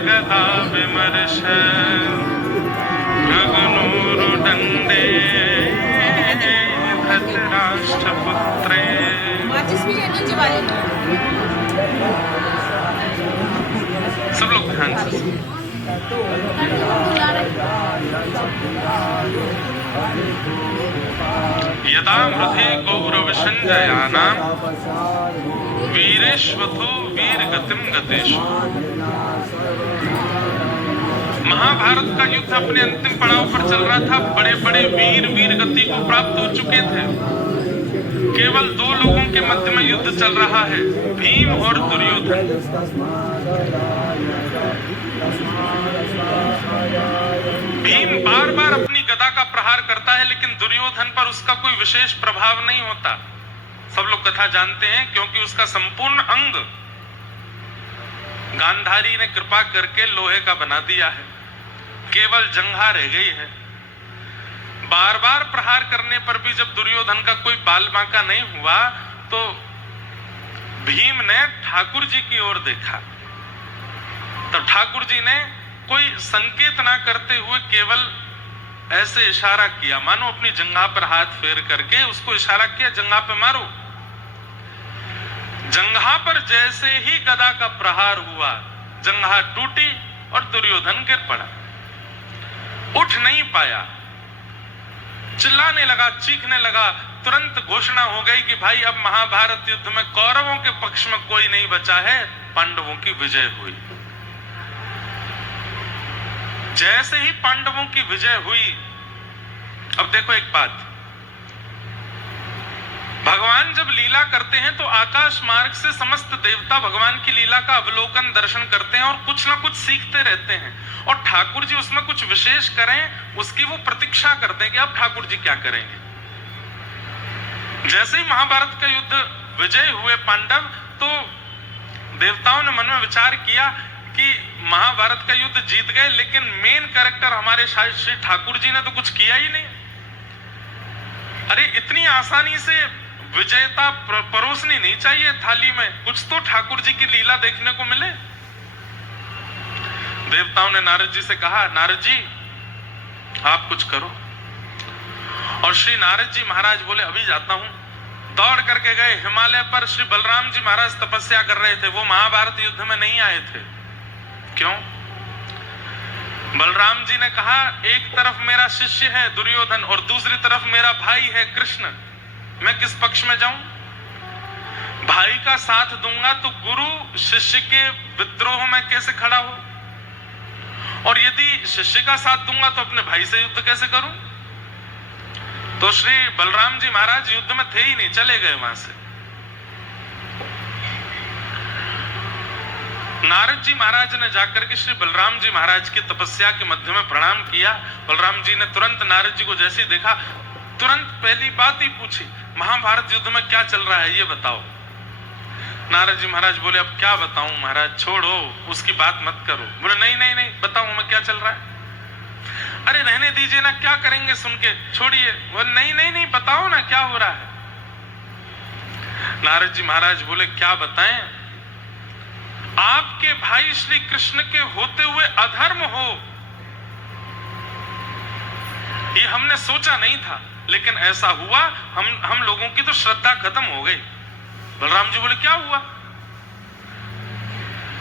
गदा विमर्श भृगुनूरु दंडे धृतराष्ट्रपुत्रे। सब लोग ध्यान से यदा मृधे गौरव संजयानां वीरेश्वथो वीरगतिम गतेषु। महाभारत का युद्ध अपने अंतिम पड़ाव पर चल रहा था। बड़े बड़े वीर वीर गति को प्राप्त हो चुके थे। केवल दो लोगों के मध्य में युद्ध चल रहा है, भीम और दुर्योधन। भीम बार बार अपनी गदा का प्रहार करता है, लेकिन दुर्योधन पर उसका कोई विशेष प्रभाव नहीं होता। सब लोग कथा जानते हैं, क्योंकि उसका संपूर्ण अंग गांधारी ने कृपा करके लोहे का बना दिया है, केवल जंघा रह गई है। बार बार प्रहार करने पर भी जब दुर्योधन का कोई बाल बांका नहीं हुआ, तो भीम ने ठाकुर जी की ओर देखा। तब ठाकुर जी ने कोई संकेत ना करते हुए केवल ऐसे इशारा किया, मानो अपनी जंघा पर हाथ फेर करके उसको इशारा किया, जंघा पे मारो। जंघा पर जैसे ही गदा का प्रहार हुआ, जंघा टूटी और दुर्योधन गिर पड़ा, उठ नहीं पाया, चिल्लाने लगा, चीखने लगा। तुरंत घोषणा हो गई कि भाई अब महाभारत युद्ध में कौरवों के पक्ष में कोई नहीं बचा है, पांडवों की विजय हुई। जैसे ही पांडवों की विजय हुई, अब देखो एक बात, भगवान जब लीला करते हैं तो आकाश मार्ग से समस्त देवता भगवान की लीला का अवलोकन दर्शन करते हैं और कुछ ना कुछ सीखते रहते हैं। और ठाकुर जी उसमें कुछ विशेष करें, उसकी वो प्रतीक्षा करते हैं कि अब ठाकुर जी क्या करेंगे। जैसे ही महाभारत का युद्ध विजय हुए पांडव, तो देवताओं ने मन में विचार किया कि महाभारत का युद्ध जीत गए, लेकिन मेन कैरेक्टर हमारे श्री ठाकुर जी ने तो कुछ किया ही नहीं। अरे इतनी आसानी से विजयता परोसनी नहीं चाहिए थाली में, कुछ तो ठाकुर जी की लीला देखने को मिले। देवताओं ने नारद जी से कहा, नारद जी आप कुछ करो। और श्री नारद जी महाराज बोले, अभी जाता हूं। दौड़ करके गए हिमालय पर। श्री बलराम जी महाराज तपस्या कर रहे थे, वो महाभारत युद्ध में नहीं आए थे। क्यों? बलराम जी ने कहा, एक तरफ मेरा शिष्य है दुर्योधन और दूसरी तरफ मेरा भाई है कृष्ण, मैं किस पक्ष में जाऊं? भाई का साथ दूंगा तो गुरु शिष्य के विद्रोह में कैसे खड़ा हो, और यदि शिष्य का साथ दूंगा तो अपने भाई से युद्ध कैसे करूं? तो श्री बलराम जी महाराज युद्ध में थे ही नहीं, चले गए वहां से। नारद जी महाराज ने जाकर के श्री बलराम जी महाराज की तपस्या के मध्य में प्रणाम किया। बलराम जी ने तुरंत नारद जी को जैसे ही देखा, तुरंत पहली बात ही पूछी, महाभारत युद्ध में क्या चल रहा है ये बताओ। नारद जी महाराज बोले, अब क्या बताऊं महाराज, छोड़ो उसकी बात मत करो। बोले नहीं नहीं नहीं, बताऊं मैं क्या चल रहा है। अरे रहने दीजिए ना, क्या करेंगे सुन के, छोड़िए। बोले नहीं नहीं नहीं, बताओ ना क्या हो रहा है। नारद जी महाराज बोले, क्या बताएं, आपके भाई श्री कृष्ण के होते हुए अधर्म हो, ये हमने सोचा नहीं था, लेकिन ऐसा हुआ। हम लोगों की तो श्रद्धा खत्म हो गई। बलराम जी बोले, क्या हुआ?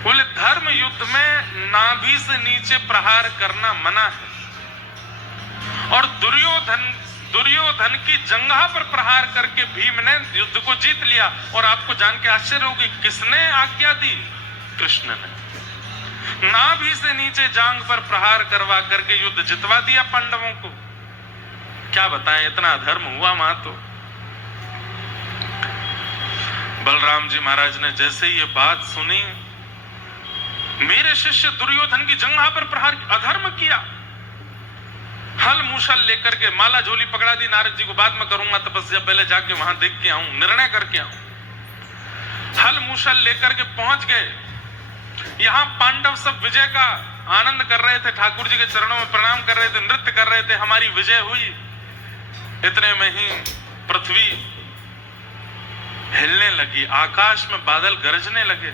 बोले, धर्म युद्ध में नाभि से नीचे प्रहार करना मना है, और दुर्योधन की जंघा पर प्रहार करके भीम ने युद्ध को जीत लिया। और आपको जान के आश्चर्य होगी, किसने आज्ञा दी? कृष्ण ने। नाभि से नीचे जांघ पर प्रहार करवा करके युद्ध जितवा दिया पांडवों को। क्या बताएं, इतना धर्म हुआ वहां तो। बलराम जी महाराज ने जैसे ही ये बात सुनी, मेरे शिष्य दुर्योधन की जंघा पर प्रहार, अधर्म किया। हल मूसल लेकर के माला झोली पकड़ा दी। नारद जी को बाद में करूंगा तपस्या, पहले जाके वहां देख के आऊं, निर्णय करके आऊं। हल मूसल लेकर के पहुंच गए। यहां पांडव सब विजय का आनंद कर रहे थे, ठाकुर जी के चरणों में प्रणाम कर रहे थे, नृत्य कर रहे थे, हमारी विजय हुई। इतने में ही पृथ्वी हिलने लगी, आकाश में बादल गरजने लगे।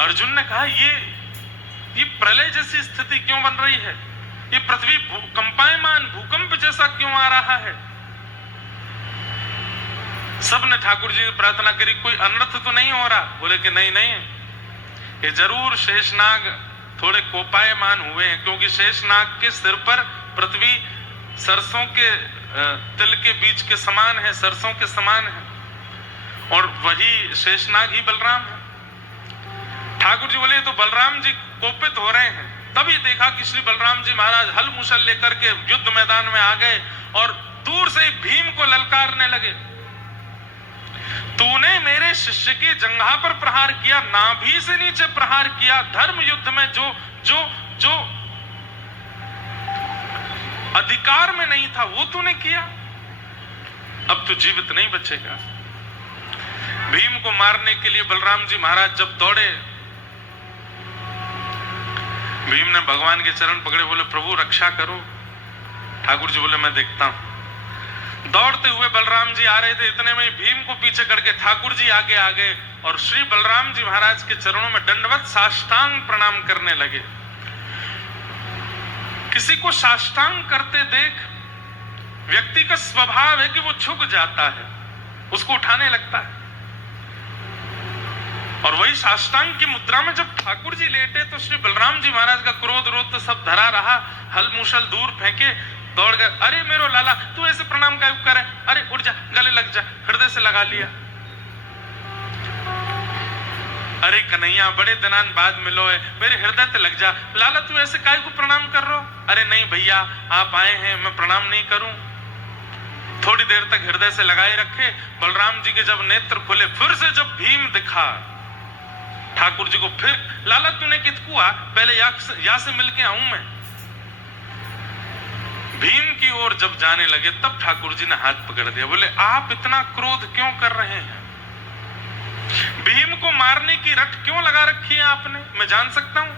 अर्जुन ने कहा ये प्रलय जैसी स्थिति क्यों बन रही है? ये पृथ्वी कंपायमान भूकंप जैसा क्यों आ रहा है? सबने ठाकुर जी से प्रार्थना करी, कोई अनर्थ तो नहीं हो रहा? बोले कि नहीं नहीं, ये जरूर शेषनाग थोड़े कोपायमान हुए हैं, क्योंकि शेषनाग के सिर पर पृथ्वी सरसों के तिल के बीज के समान है, सरसों के समान है, और वही शेषनाग ही बलराम है। ठाकुर जी बोले तो बलराम जी कोपित हो रहे हैं। तभी देखा कि श्री बलराम जी महाराज हल मूसल लेकर के युद्ध मैदान में आ गए और दूर से भीम को ललकारने लगे, तूने मेरे शिष्य की जंघा पर प्रहार किया, नाभि से नीचे प्रहार किया, धर्म युद्ध में जो जो जो अधिकार में नहीं था वो तूने किया, अब तू जीवित नहीं बचेगा। भीम को मारने के लिए बलराम जी महाराज जब दौड़े, भीम ने भगवान के चरण पकड़े, बोले प्रभु रक्षा करो। ठाकुर जी बोले मैं देखता हूं। दौड़ते हुए बलराम जी आ रहे थे, इतने में भीम को पीछे करके ठाकुर जी आगे आ गए और श्री बलराम जी महाराज के चरणों में दंडवत साष्टांग प्रणाम करने लगे। किसी को साष्टांग करते देख व्यक्ति का स्वभाव है कि वो झुक जाता है, उसको उठाने लगता है। और वही साष्टांग की मुद्रा में जब ठाकुर जी लेटे तो श्री बलराम जी महाराज का क्रोध रोध तो सब धरा रहा, हल मूसल दूर फेंके, दौड़ गए। अरे मेरो लाला तू ऐसे प्रणाम का करे, अरे उठ जा, गले लग जा, हृदय से लगा लिया। अरे कन्हैया बड़े दिनान बाद मिलो है, मेरे हृदय से लग जा, लाला तू ऐसे काय को प्रणाम कर रहा? अरे नहीं भैया आप आए हैं, मैं प्रणाम नहीं करूं। थोड़ी देर तक हृदय से लगाए रखे। बलराम जी के जब नेत्र खुले, फिर से जब भीम दिखा ठाकुर जी को, फिर लाला तूने कितकू आ, पहले या से मिलके आऊं मैं। भीम की ओर जब जाने लगे तब ठाकुर जी ने हाथ पकड़ दिया, बोले आप इतना क्रोध क्यों कर रहे हैं? भीम को मारने की रट क्यों लगा रखी है आपने, मैं जान सकता हूं?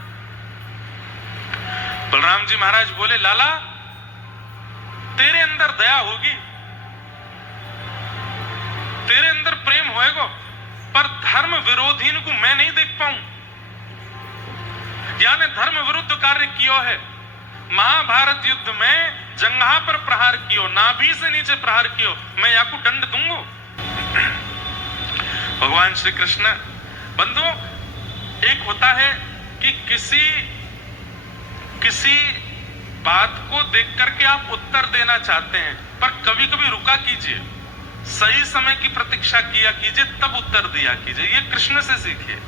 बलराम जी महाराज बोले लाला तेरे अंदर दया होगी, तेरे अंदर प्रेम होएगा, पर धर्म विरोधी को मैं नहीं देख पाऊं। यानी धर्म विरुद्ध कार्य किया है। महाभारत युद्ध में जंघा पर प्रहार कियो, नाभि से नीचे प्रहार कियो, मैं याकू दंड दूंगा। भगवान श्री कृष्ण बंधु, एक होता है कि किसी बात को देख करके आप उत्तर देना चाहते हैं, पर कभी कभी रुका कीजिए, सही समय की प्रतीक्षा किया कीजिए, तब उत्तर दिया कीजिए। ये कृष्ण से सीखिए।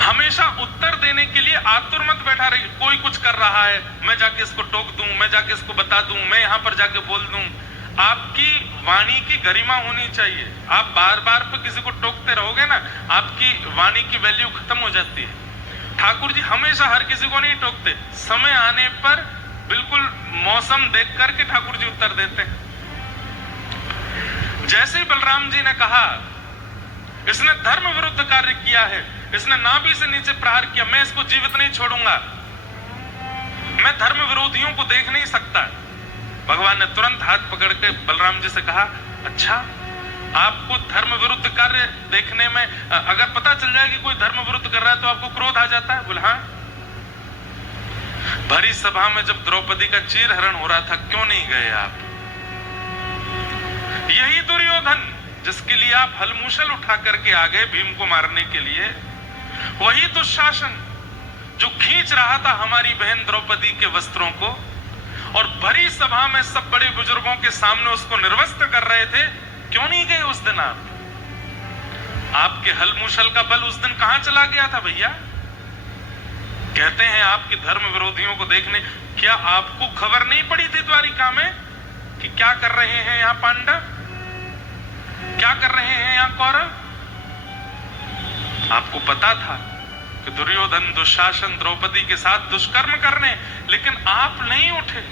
हमेशा उत्तर देने के लिए आतुर मत बैठा रहिए। कोई कुछ कर रहा है, मैं जाके इसको टोक दूं, मैं जाके इसको बता दूं, मैं यहां पर जाके बोल दूं। आपकी वाणी की गरिमा होनी चाहिए। आप बार बार पे किसी को टोकते रहोगे ना, आपकी वाणी की वैल्यू खत्म हो जाती है। ठाकुर जी हमेशा हर किसी को नहीं टोकते, समय आने पर बिल्कुल मौसम देख करके ठाकुर जी उत्तर देते हैं। जैसे ही बलराम जी ने कहा इसने धर्म विरुद्ध कार्य किया है, इसने नाभि से नीचे प्रहार किया, मैं इसको जीवित नहीं छोड़ूंगा, मैं धर्म विरोधियों को देख नहीं सकता। भगवान ने तुरंत हाथ पकड़ के बलराम जी से कहा, अच्छा आपको धर्म विरुद्ध कार्य देखने में अगर पता चल जाए कि कोई धर्म विरुद्ध कर रहा है तो आपको क्रोध आ जाता है? बोले हाँ। भरी सभा में जब द्रौपदी का चीरहरण हो रहा था, क्यों नहीं गए आप? यही दुर्योधन जिसके लिए आप हलमूसल उठा करके आ गए भीम को मारने के लिए, वही दुशासन जो खींच रहा था हमारी बहन द्रौपदी के वस्त्रों को और भरी सभा में सब बड़े बुजुर्गों के सामने उसको निर्वस्त्र कर रहे थे, क्यों नहीं गए उस दिन आप? आपके हलमूसल का बल उस दिन कहां चला गया था भैया? कहते हैं आपके धर्म विरोधियों को देखने, क्या आपको खबर नहीं पड़ी थी द्वारिका में कि क्या कर रहे हैं यहां पांडव, क्या कर रहे हैं यहां कौरव? आपको पता था कि दुर्योधन दुशासन द्रौपदी के साथ दुष्कर्म करने, लेकिन आप नहीं उठे।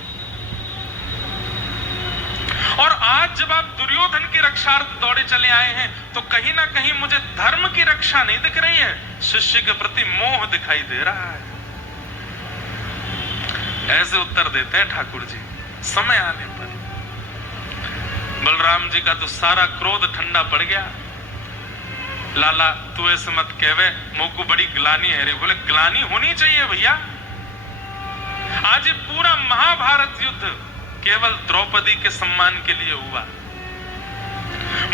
और आज जब आप दुर्योधन की रक्षार्थ दौड़े चले आए हैं तो कहीं ना कहीं मुझे धर्म की रक्षा नहीं दिख रही है, शिष्य के प्रति मोह दिखाई दे रहा है। ऐसे उत्तर देते हैं ठाकुर जी समय आने पर। बलराम जी का तो सारा क्रोध ठंडा पड़ गया। लाला तू ऐसे मत कहवे, मोको बड़ी ग्लानी है रे। बोले ग्लानी होनी चाहिए भैया। आज ये पूरा महाभारत युद्ध केवल द्रौपदी के सम्मान के लिए हुआ।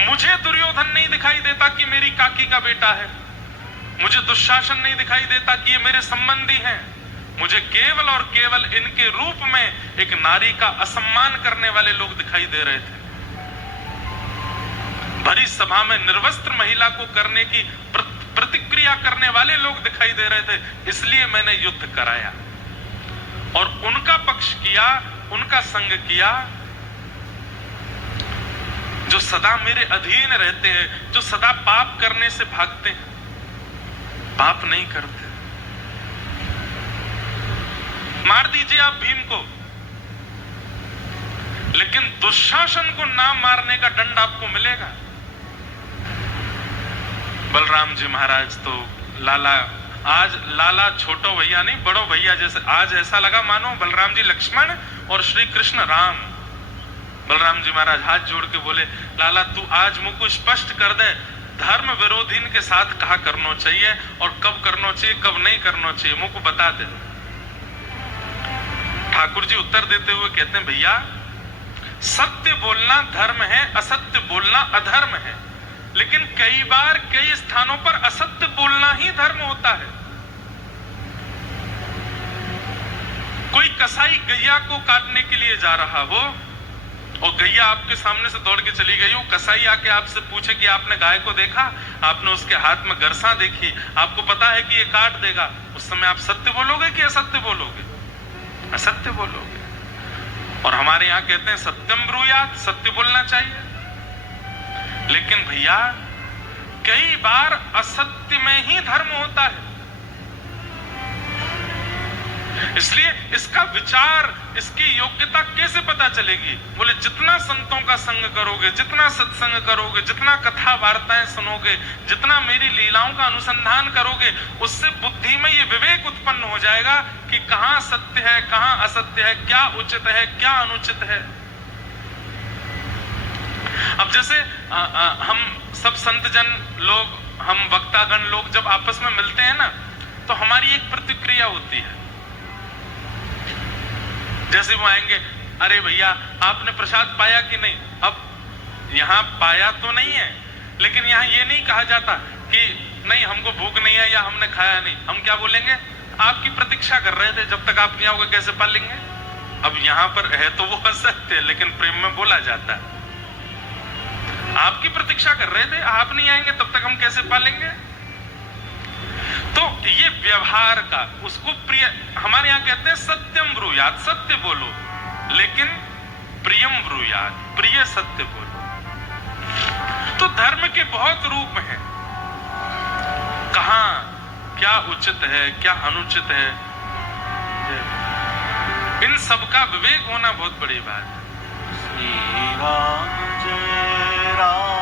मुझे दुर्योधन नहीं दिखाई देता कि मेरी काकी का बेटा है, मुझे दुशासन नहीं दिखाई देता कि ये मेरे संबंधी हैं। मुझे केवल और केवल इनके रूप में एक नारी का असम्मान करने वाले लोग दिखाई दे रहे थे। भरी सभा में निर्वस्त्र महिला को करने की प्रतिक्रिया करने वाले लोग दिखाई दे रहे थे, इसलिए मैंने युद्ध कराया और उनका पक्ष किया, उनका संग किया जो सदा मेरे अधीन रहते हैं, जो सदा पाप करने से भागते हैं, पाप नहीं करते। मार दीजिए आप भीम को, लेकिन दुशासन को ना मारने का दंड आपको मिलेगा। बलराम जी महाराज तो लाला, आज लाला छोटो भैया नहीं बड़ो भैया जैसे, आज ऐसा लगा मानो बलराम जी लक्ष्मण और श्री कृष्ण राम। बलराम जी महाराज हाथ जोड़ के बोले, लाला तू आज मुझको स्पष्ट कर दे, धर्म विरोधीन के साथ कहा करना चाहिए और कब करना चाहिए, कब नहीं करना चाहिए, मुझको बता दे। ठाकुर जी उत्तर देते हुए कहते हैं, भैया सत्य बोलना धर्म है, असत्य बोलना अधर्म है, लेकिन कई बार कई स्थानों पर असत्य बोलना ही धर्म होता है। कोई कसाई गैया को काटने के लिए जा रहा हो और गैया आपके सामने से दौड़ के चली गई हो, कसाई आके आपसे पूछे कि आपने गाय को देखा, आपने उसके हाथ में गर्सा देखी, आपको पता है कि ये काट देगा, उस समय आप सत्य बोलोगे कि असत्य बोलोगे? असत्य बोलोगे। और हमारे यहां कहते हैं सत्यम ब्रूयात, सत्य बोलना चाहिए। लेकिन भैया कई बार असत्य में ही धर्म होता है, इसलिए इसका विचार, इसकी योग्यता कैसे पता चलेगी? बोले जितना संतों का संग करोगे, जितना सत्संग करोगे, जितना कथा वार्ताएं सुनोगे, जितना मेरी लीलाओं का अनुसंधान करोगे, उससे बुद्धि में ये विवेक उत्पन्न हो जाएगा कि कहां सत्य है, कहां असत्य है, क्या उचित है, क्या अनुचित है। अब जैसे हम सब संतजन लोग, हम वक्तागण लोग जब आपस में मिलते हैं ना, तो हमारी एक प्रतिक्रिया होती है। जैसे वो आएंगे, अरे भैया आपने प्रसाद पाया कि नहीं? अब यहाँ पाया तो नहीं है, लेकिन यहाँ ये नहीं कहा जाता कि नहीं हमको भूख नहीं है या हमने खाया नहीं। हम क्या बोलेंगे? आपकी प्रतीक्षा कर रहे थे, जब तक आप नहीं आओगे कैसे पालेंगे? अब यहाँ पर है तो वो असत्य है, लेकिन प्रेम में बोला जाता है। आपकी प्रतीक्षा कर रहे थे, आप नहीं आएंगे तब तक हम कैसे पालेंगे? तो ये व्यवहार का, उसको प्रिय, हमारे यहां कहते हैं सत्यम ब्रूयात, सत्य बोलो, लेकिन प्रियम ब्रूयात, प्रिय सत्य बोलो। तो धर्म के बहुत रूप हैं, कहां क्या उचित है, क्या अनुचित है, इन सब का विवेक होना बहुत बड़ी बात है। श्री राम जय राम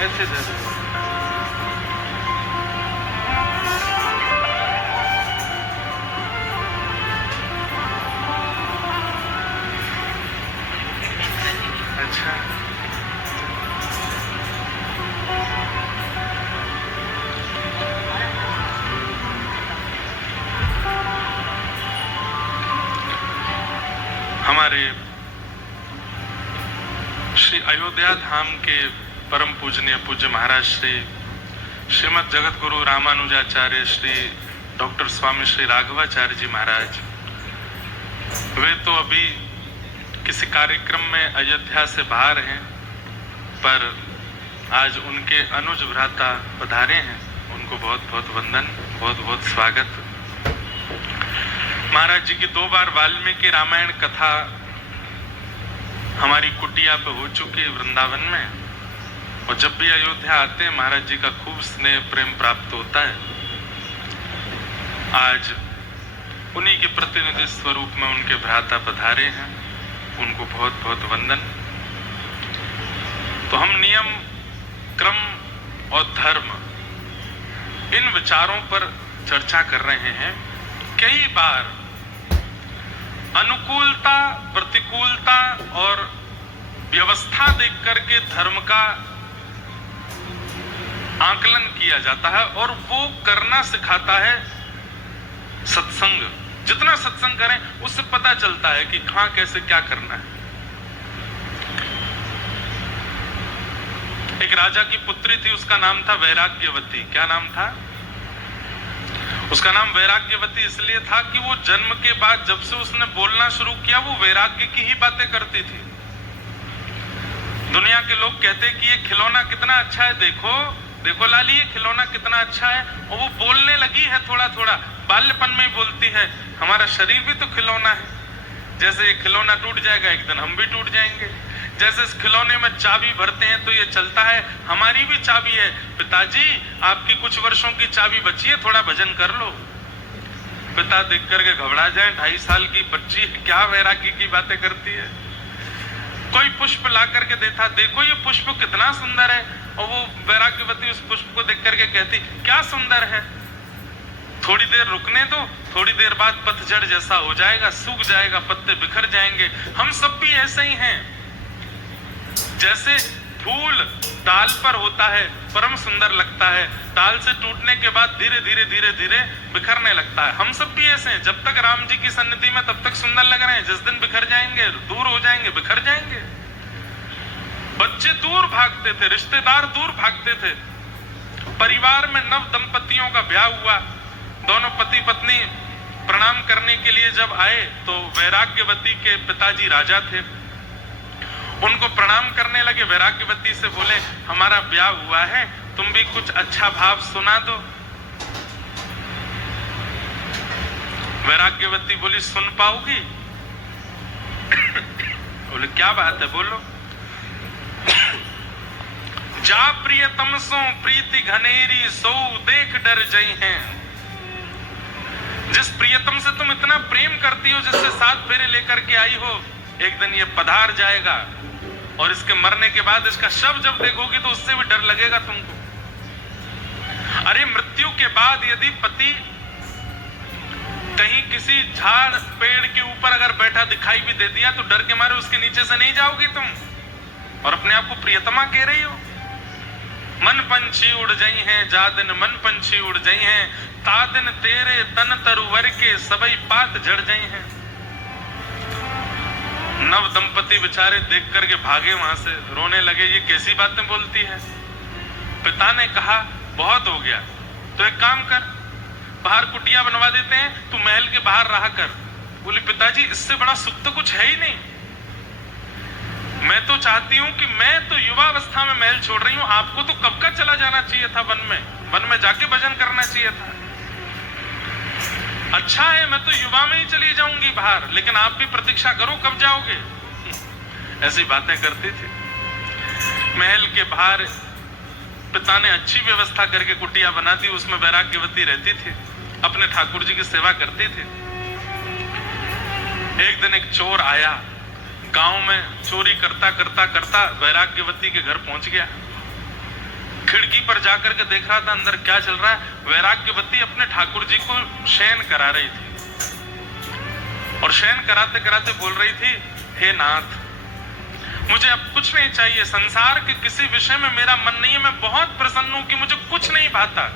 ऐसे दे दो। अच्छा, हमारे श्री अयोध्या धाम के परम पूजनीय पूज्य महाराज श्री श्रीमद जगत गुरु रामानुजाचार्य श्री डॉक्टर स्वामी श्री राघवाचार्य जी महाराज, वे तो अभी किसी कार्यक्रम में अयोध्या से बाहर हैं, पर आज उनके अनुज भ्राता पधारे हैं। उनको बहुत बहुत वंदन, बहुत बहुत स्वागत। महाराज जी की 2 बार वाल्मीकि रामायण कथा हमारी कुटिया पे हो चुकी है वृंदावन में, और जब भी अयोध्या आते हैं महाराज जी का खूब स्नेह प्रेम प्राप्त होता है। आज उन्हीं के प्रतिनिधि स्वरूप में उनके भ्राता पधारे हैं, उनको बहुत बहुत वंदन। तो हम नियम, क्रम और धर्म, इन विचारों पर चर्चा कर रहे हैं। कई बार अनुकूलता, प्रतिकूलता और व्यवस्था देख करके धर्म का आकलन किया जाता है, और वो करना सिखाता है सत्संग। जितना सत्संग करें उससे पता चलता है कि कहां कैसे क्या करना है। एक राजा की पुत्री थी, उसका नाम था वैराग्यवती। क्या नाम था उसका? नाम वैराग्यवती इसलिए था कि वो जन्म के बाद जब से उसने बोलना शुरू किया, वो वैराग्य की ही बातें करती थी। दुनिया के लोग कहते कि ये खिलौना कितना अच्छा है, देखो देखो लाली, ये खिलौना कितना अच्छा है। और वो बोलने लगी है थोड़ा थोड़ा, बाल्यपन में ही बोलती है। हमारा शरीर भी तो खिलौना है, जैसे ये खिलौना टूट जाएगा एक दिन हम भी टूट जाएंगे। जैसे इस खिलौने में चाबी भरते हैं तो ये चलता है, हमारी भी चाबी है। पिताजी, आपकी कुछ वर्षों की चाबी बची है, थोड़ा भजन कर लो। पिता देख करके घबरा जाए, 2.5 साल की बच्ची क्या वैराग्य की बातें करती है। कोई पुष्प ला करके देता, देखो ये पुष्प कितना सुंदर है, और वो वैराग्यवती उस पुष्प को देख करके कहती क्या सुंदर है, थोड़ी देर रुकने दो, थोड़ी देर बाद पतझड़ जैसा हो जाएगा, सूख जाएगा, पत्ते बिखर जाएंगे। हम सब भी ऐसे ही हैं। जैसे फूल डाल पर होता है, परम सुंदर लगता है, डाल से टूटने के बाद धीरे धीरे धीरे धीरे बिखरने लगता है। हम सब भी ऐसे हैं। जब तक राम जी की सन्निधि में तब तक सुंदर लग रहे हैं, जिस दिन बिखर जाएंगे, दूर हो जाएंगे, बिखर जाएंगे। बच्चे दूर भागते थे, रिश्तेदार दूर भागते थे। परिवार में नव दंपतियों का ब्याह हुआ, दोनों पति पत्नी प्रणाम करने के लिए जब आए तो वैराग्यवती के पिताजी राजा थे, उनको प्रणाम करने लगे। वैराग्यवती से बोले हमारा ब्याह हुआ है, तुम भी कुछ अच्छा भाव सुना दो। वैराग्यवती बोली सुन पाओगी? बोले क्या बात है, बोलो। जा प्रियतम सो प्रीति घनेरी, सो देख डर जई हैं। जिस प्रियतम से तुम इतना प्रेम करती हो, जिससे 7 फेरे लेकर के आई हो, एक दिन ये पधार जाएगा, और इसके मरने के बाद इसका शव जब देखोगी तो उससे भी डर लगेगा तुमको। अरे मृत्यु के बाद यदि पति कहीं किसी झाड़ पेड़ के ऊपर अगर बैठा दिखाई भी दे दिया तो डर के मारे उसके नीचे से नहीं जाओगी तुम, और अपने आप को प्रियतमा कह रही हो। मन पंछी उड़ जाई हैं, जा दिन मन पंछी उड़ जाई हैं, ता दिन तेरे तन तरुवर के सबई पात जड़ जाई हैं। नव दंपति बेचारे देख करके भागे वहां से, रोने लगे, ये कैसी बातें बोलती है। पिता ने कहा बहुत हो गया, तो एक काम कर, बाहर कुटिया बनवा देते हैं, तू महल के बाहर रहा कर। बोली पिताजी इससे बड़ा सुख तो कुछ है ही नहीं। मैं तो चाहती हूं कि मैं तो युवावस्था में महल छोड़ रही हूं, आपको तो कब का चला जाना चाहिए था वन में जाके भजन करना चाहिए था। अच्छा है मैं तो युवा में ही चली जाऊंगी बाहर, लेकिन आप भी प्रतीक्षा करो कब जाओगे। ऐसी बातें करती थी। महल के बाहर पिता ने अच्छी व्यवस्था करके कुटिया बना दी, उसमें वैराग्यवती रहती थी, अपने ठाकुर जी की सेवा करती थी। एक दिन एक चोर आया, गांव में चोरी करता करता करता वैराग्यवती के घर पहुंच गया। खिड़की पर जाकर के देख रहा था अंदर क्या चल रहा है। वैराग्यवती अपने ठाकुर जी को शयन करा रही थी, और शयन कराते कराते बोल रही थी हे नाथ, मुझे अब कुछ नहीं चाहिए, संसार के किसी विषय में मेरा मन नहीं है, मैं बहुत प्रसन्न हूं कि मुझे कुछ नहीं भाता,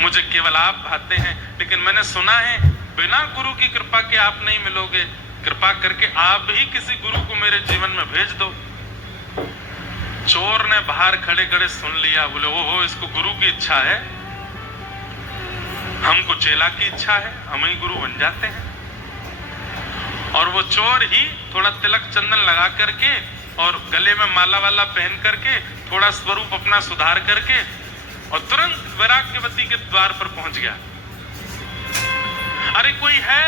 मुझे केवल आप भाते हैं। लेकिन मैंने सुना है बिना गुरु की कृपा के आप नहीं मिलोगे, कृपा करके आप ही किसी गुरु को मेरे जीवन में भेज दो। चोर ने बाहर खड़े खड़े सुन लिया, बोले ओहो इसको गुरु की इच्छा है। हमको चेला की इच्छा है, हम ही गुरु बन जाते हैं। और वो चोर ही थोड़ा तिलक चंदन लगा करके और गले में माला वाला पहन करके थोड़ा स्वरूप अपना सुधार करके और तुरंत वैराग्यवती के द्वार पर पहुंच गया। अरे कोई है?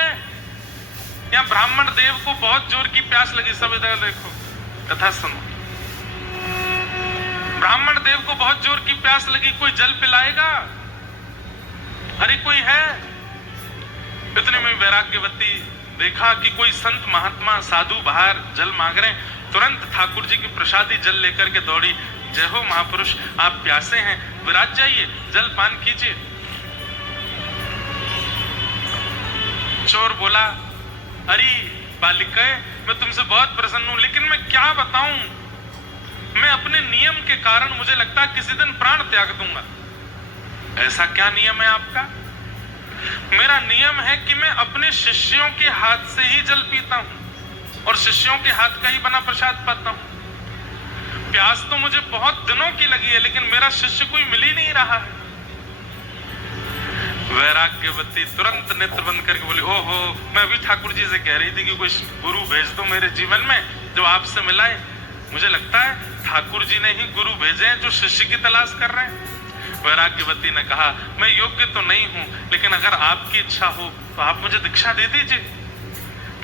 या ब्राह्मण देव को बहुत जोर की प्यास लगी। सब इधर देखो, कथा सुनो। ब्राह्मण देव को बहुत जोर की प्यास लगी, कोई जल पिलाएगा? अरे कोई है? इतने में वैराग्यवती देखा कि कोई संत महात्मा साधु बाहर जल मांग रहे हैं। तुरंत ठाकुर जी की प्रसादी जल लेकर के दौड़ी। जय हो महापुरुष, आप प्यासे हैं, विराज जाइए, जल पान कीजिए। चोर बोला, अरे बालिका, मैं तुमसे बहुत प्रसन्न हूं, लेकिन मैं क्या बताऊं, मैं अपने नियम के कारण मुझे लगता है किसी दिन प्राण त्याग दूंगा। ऐसा क्या नियम है आपका? मेरा नियम है कि मैं अपने शिष्यों के हाथ से ही जल पीता हूं और शिष्यों के हाथ का ही बना प्रसाद पाता हूं। प्यास तो मुझे बहुत दिनों की लगी है, लेकिन मेरा शिष्य कोई मिल ही नहीं रहा है। वैराग्यवती तुरंत नेत्र बंद करके बोली, ओहो, मैं अभी ठाकुर जी से कह रही थी कि कोई गुरु भेज दो मेरे जीवन में जो आपसे मिलाए। मुझे लगता है ठाकुर जी ने ही गुरु भेजे हैं जो शिष्य की तलाश कर रहे हैं। वैराग्यवती ने कहा, मैं योग्य तो नहीं हूं, लेकिन अगर आपकी इच्छा हो तो आप मुझे दीक्षा दे दीजिए,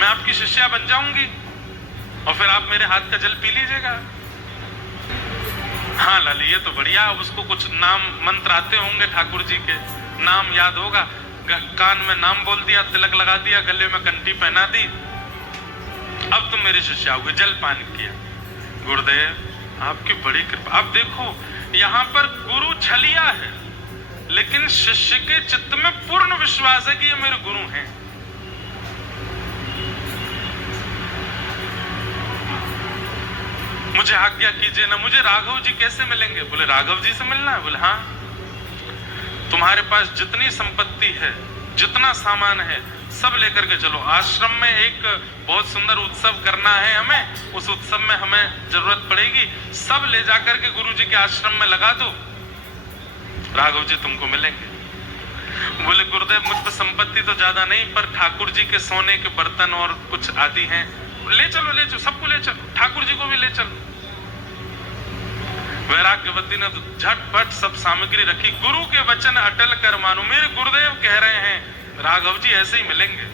मैं आपकी शिष्या बन जाऊंगी और फिर आप मेरे हाथ का जल पी लीजिएगा। हाँ लाली, ये तो बढ़िया। अब उसको कुछ नाम मंत्र आते होंगे, ठाकुर जी के नाम याद होगा, कान में नाम बोल दिया, तिलक लगा दिया, गले में कंठी पहना दी, अब तुम मेरी शिष्या होगी। जल पान किया। गुरुदेव आपकी बड़ी कृपा। अब देखो, यहां पर गुरु छलिया है, लेकिन शिष्य के चित्त में पूर्ण विश्वास है कि ये मेरे गुरु हैं। मुझे आज्ञा कीजिए ना, मुझे राघव जी कैसे मिलेंगे? बोले, राघव जी से मिलना है? बोले, हाँ। तुम्हारे पास जितनी संपत्ति है, जितना सामान है, सब लेकर के चलो। आश्रम में एक बहुत सुंदर उत्सव करना है हमें, उस उत्सव में हमें जरूरत पड़ेगी, सब ले जाकर के गुरु जी के आश्रम में लगा दो, राघव जी तुमको मिलेंगे। बोले, गुरुदेव मुझ पर संपत्ति तो ज्यादा नहीं, पर ठाकुर जी के सोने के बर्तन और कुछ आदि हैं, ले चलो, ले चलो, सबको ले चलो, ठाकुर जी को भी ले चलो। वैराग्यवती ने तो झटपट सब सामग्री रखी। गुरु के वचन अटल कर मानो, मेरे गुरुदेव कह रहे हैं राघव जी ऐसे ही मिलेंगे।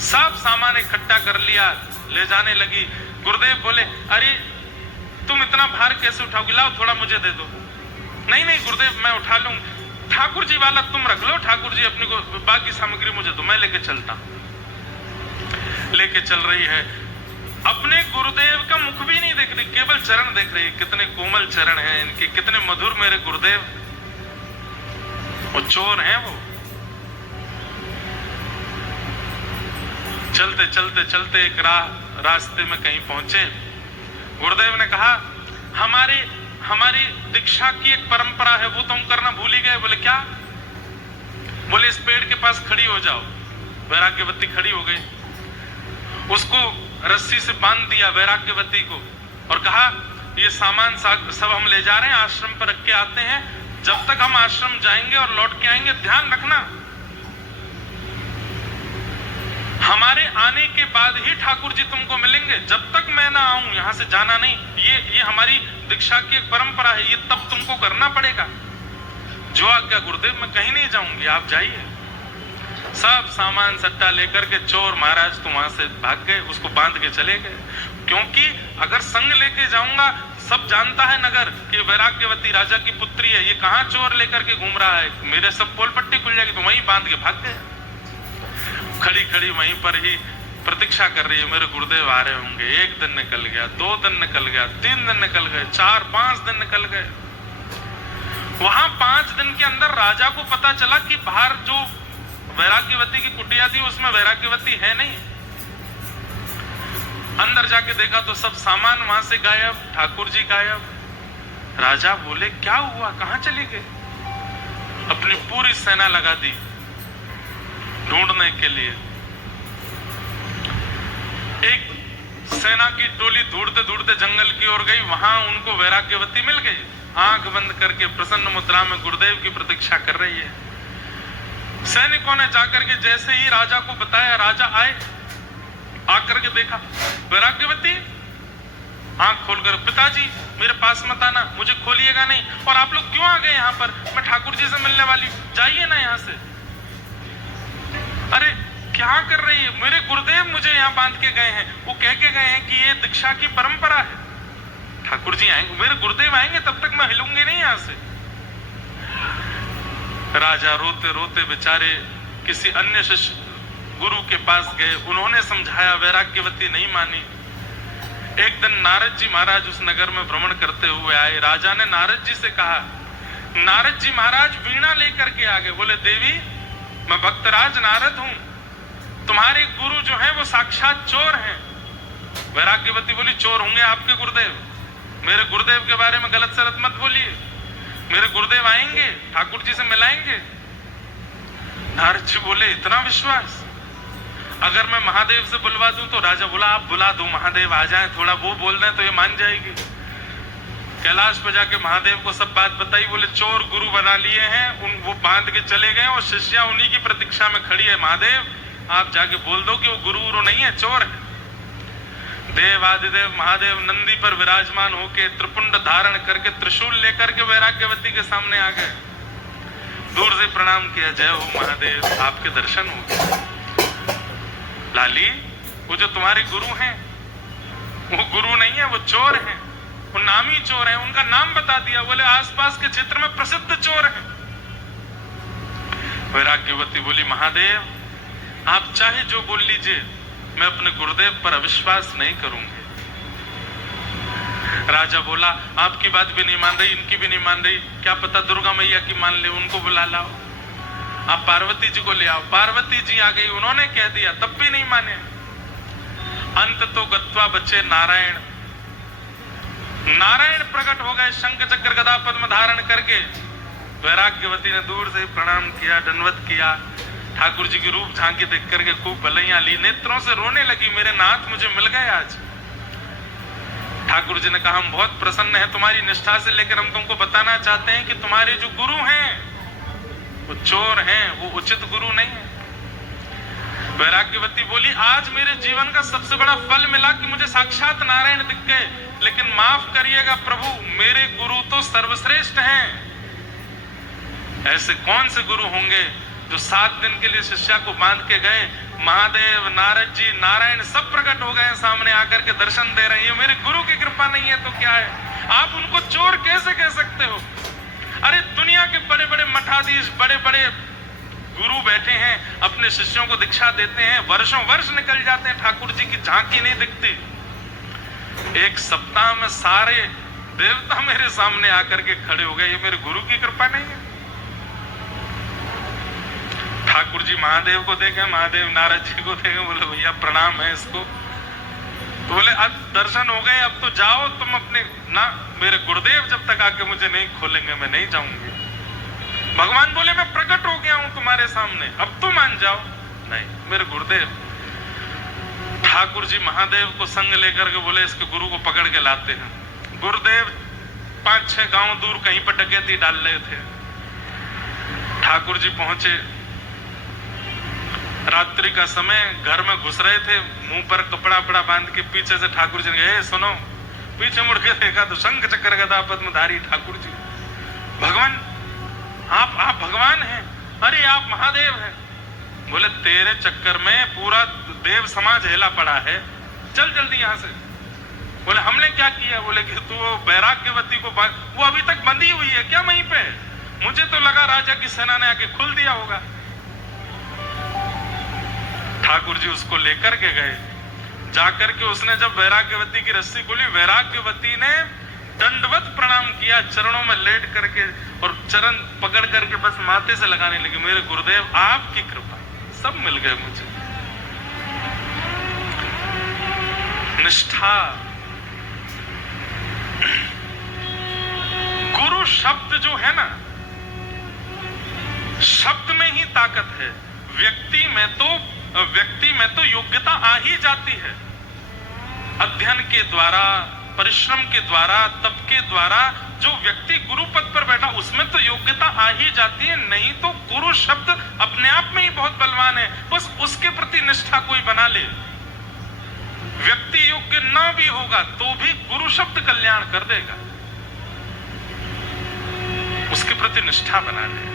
सब सामान इकट्ठा कर लिया, ले जाने लगी। गुरुदेव बोले, अरे तुम इतना भार कैसे उठाओगे, लाओ थोड़ा मुझे दे दो। नहीं नहीं गुरुदेव, मैं उठा लूंगा। ठाकुर जी वाला तुम रख लो, ठाकुर जी अपनी को, बाकी सामग्री मुझे दो, मैं लेके चलता। लेके चल रही है, अपने गुरुदेव का मुख भी नहीं देख रही, केवल चरण देख रही है। कितने कोमल चरण हैं इनके, कितने मधुर मेरे गुरुदेव। वो चोर हैं वो। चलते चलते चलते एक रास्ते में कहीं पहुंचे। गुरुदेव ने कहा, हमारी दीक्षा की एक परंपरा है, वो तुम करना भूल ही गए। बोले, क्या? बोले, इस पेड़ के पास खड़ी हो जाओ। वैराग्यवती खड़ी हो गई, उसको रस्सी से बांध दिया वैराग्यवती को और कहा, ये सामान सब हम ले जा रहे हैं, आश्रम पर रख के आते हैं, जब तक हम आश्रम जाएंगे और लौट के आएंगे ध्यान रखना, हमारे आने के बाद ही ठाकुर जी तुमको मिलेंगे, जब तक मैं ना आऊं यहां से जाना नहीं। ये हमारी दीक्षा की एक परंपरा है, ये तब तुमको करना पड़ेगा। जो आज्ञा गुरुदेव, मैं कहीं नहीं जाऊंगी, आप जाइए। सब सामान सट्टा लेकर के चोर महाराज तो वहां से भाग गए, उसको बांध के चले गए। क्योंकि अगर संग लेके जाऊंगा, सब जानता है नगर कि वैराग्यवती राजा की पुत्री है, ये कहां चोर लेकर के घूम रहा है, मेरे सब पोल पट्टी खुल जाएगी। तो वहीं बांध के भाग गए। खड़ी खड़ी वहीं पर ही प्रतीक्षा कर रही है, मेरे गुरुदेव आ रहे होंगे। 1 दिन निकल गया, 2 दिन निकल गया, 3 दिन निकल गए, 4-5 दिन निकल गए। वहां 5 दिन के अंदर राजा को पता चला कि बाहर जो वैराग्यवती की कुटिया थी उसमें वैराग्यवती है नहीं। अंदर जाके देखा तो सब सामान वहां से गायब, ठाकुर जी गायब। राजा बोले, क्या हुआ, कहां चले गए? अपनी पूरी सेना लगा दी ढूंढने के लिए। एक सेना की टोली ढूंढते ढूंढते जंगल की ओर गई, वहां उनको वैराग्यवती मिल गई। आंख बंद करके प्रसन्न मुद्रा में गुरुदेव की प्रतीक्षा कर रही है। सैनिकों ने जाकर के जैसे ही राजा को बताया, राजा आए, आकर के देखा, वैराग्यवती आंख खोलकर, पिताजी मेरे पास मत आना, मुझे खोलिएगा नहीं, और आप लोग क्यों आ गए यहाँ पर? मैं ठाकुर जी से मिलने वाली हूं, जाइए ना यहाँ से। अरे क्या कर रही है? मेरे गुरुदेव मुझे यहाँ बांध के गए हैं, वो कह के गए हैं कि ये दीक्षा की परंपरा है, ठाकुर जी आएंगे, मेरे गुरुदेव आएंगे तब तक मैं हिलूंगी नहीं यहाँ से। राजा रोते रोते बेचारे किसी अन्य शिष्य गुरु के पास गए, उन्होंने समझाया, वैराग्यवती नहीं मानी। एक दिन नारद जी महाराज उस नगर में भ्रमण करते हुए आए। राजा ने नारद जी से कहा, नारद जी महाराज वीणा लेकर के आ गए। बोले, देवी मैं भक्तराज नारद हूं, तुम्हारे गुरु जो हैं वो साक्षात चोर हैं। वैराग्यवती बोली, चोर होंगे आपके गुरुदेव, मेरे गुरुदेव के बारे में गलत सलत मत बोलिए, मेरे गुरुदेव आएंगे, ठाकुर जी से मिलाएंगे। नारद जी बोले, इतना विश्वास? अगर मैं महादेव से बुलवा दूं तो? राजा बोला, आप बुला दो, महादेव आ जाएं, थोड़ा वो बोल दें तो ये मान जाएगी। कैलाश पे जाके महादेव को सब बात बताई। बोले, चोर गुरु बना लिए हैं, वो बांध के चले गए और शिष्या उन्हीं की प्रतीक्षा में खड़ी है। महादेव आप जाके बोल दो कि वो गुरु नहीं है, चोर है। देव आदिदेव महादेव नंदी पर विराजमान होके त्रिपुंड धारण करके त्रिशूल लेकर के वैराग्यवती के सामने आ गए। दूर से प्रणाम किया, जय हो महादेव, आपके दर्शन हो गए। लाली, वो जो तुम्हारे गुरु हैं वो गुरु नहीं है, वो चोर हैं, वो नामी चोर हैं। उनका नाम बता दिया। बोले, आसपास के क्षेत्र में प्रसिद्ध चोर हैं। वैराग्यवती बोली, महादेव आप चाहे जो बोल लीजिए, मैं अपने गुरुदेव पर अविश्वास नहीं करूंगी। राजा बोला, आपकी बात भी नहीं मान रही, इनकी भी नहीं मान रही, क्या पता दुर्गा मैया की मान ले, उनको बुला लाओ, आप पार्वती जी को ले आओ। पार्वती जी आ गई, उन्होंने कह दिया, तब भी नहीं माने। अंत तो गत्वा बचे नारायण। नारायण प्रकट हो गए शंख चक्र गदा पद्म धारण करके। वैराग्यवती ने दूर से प्रणाम किया, दंडवत किया। ठाकुर जी की रूप झांकी देख करके खूब भलैया ली, नेत्रों से रोने लगी, मेरे नाथ मुझे मिल गए आज। ठाकुर जी ने कहा, हम बहुत प्रसन्न हैं तुम्हारी निष्ठा से, लेकिन हम तुमको बताना चाहते हैं कि तुम्हारे जो गुरु हैं वो चोर हैं, वो उचित गुरु नहीं है। वैराग्यवती बोली, आज मेरे जीवन का सबसे बड़ा फल मिला कि मुझे साक्षात नारायण दिख गए, लेकिन माफ करिएगा प्रभु, मेरे गुरु तो सर्वश्रेष्ठ हैं। ऐसे कौन से गुरु होंगे जो 7 दिन के लिए शिष्या को बांध के गए? महादेव, नारद जी, नारायण सब प्रकट हो गए सामने आकर के दर्शन दे रहे हैं। मेरे गुरु की कृपा नहीं है तो क्या है? आप उनको चोर कैसे कह सकते हो? अरे दुनिया के बड़े बड़े मठाधीश, बड़े बड़े गुरु बैठे हैं, अपने शिष्यों को दीक्षा देते हैं, वर्षों वर्ष निकल जाते हैं, ठाकुर जी की झांकी नहीं दिखती। एक सप्ताह में सारे देवता मेरे सामने आकर के खड़े हो गए, ये मेरे गुरु की कृपा नहीं है। ठाकुर जी महादेव को देखे, महादेव नारद जी को देखे, बोले भैया प्रणाम है इसको। तो बोले, अब दर्शन हो गए, अब तो जाओ तुम अपने ना, मेरे गुरुदेव जब तक आके मुझे नहीं खोलेंगे मैं नहीं जाऊंगी। भगवान बोले, मैं प्रकट हो गया हूं तुम्हारे सामने, अब तो मान जाओ। नहीं, मेरे गुरुदेव। ठाकुर जी महादेव को संग लेकर के बोले, इसके गुरु को पकड़ के लाते हैं। गुरुदेव 5-6 गांव दूर कहीं पर डकैती डाल रहे थे। ठाकुर जी पहुंचे, रात्रि का समय, घर में घुस रहे थे, मुंह पर कपड़ा वपड़ा बांध के। पीछे से ठाकुर जी ने, सुनो, पीछे मुड़ के देखा तो शंख चक्र गदा पद्मधारी ठाकुर जी। भगवान, आप भगवान हैं? अरे आप महादेव हैं। बोले, तेरे चक्कर में पूरा देव समाज हिला पड़ा है, चल जल्दी यहां से। बोले, हमने क्या किया? बोले कि तू वैराग्यवती को वो अभी तक बंधी हुई है क्या वहीं पे? मुझे तो लगा राजा की सेना ने आके खुल दिया होगा। ठाकुर जी उसको लेकर के गए। जाकर के उसने जब वैराग्यवती की रस्सी खोली, वैराग्यवती ने दंडवत प्रणाम किया, चरणों में लेट करके, और चरण पकड़ करके बस माथे से लगाने लगी, मेरे गुरुदेव आपकी कृपा, सब मिल गए मुझे। निष्ठा। गुरु शब्द जो है ना, शब्द में ही ताकत है। व्यक्ति में तो योग्यता आ ही जाती है, अध्ययन के द्वारा, परिश्रम के द्वारा, तप के द्वारा जो व्यक्ति गुरु पद पर बैठा उसमें तो योग्यता आ ही जाती है, नहीं तो गुरु शब्द अपने आप में ही बहुत बलवान है, बस उसके प्रति निष्ठा कोई बना ले। व्यक्ति योग्य ना भी होगा तो भी गुरु शब्द कल्याण कर देगा, उसके प्रति निष्ठा बना ले।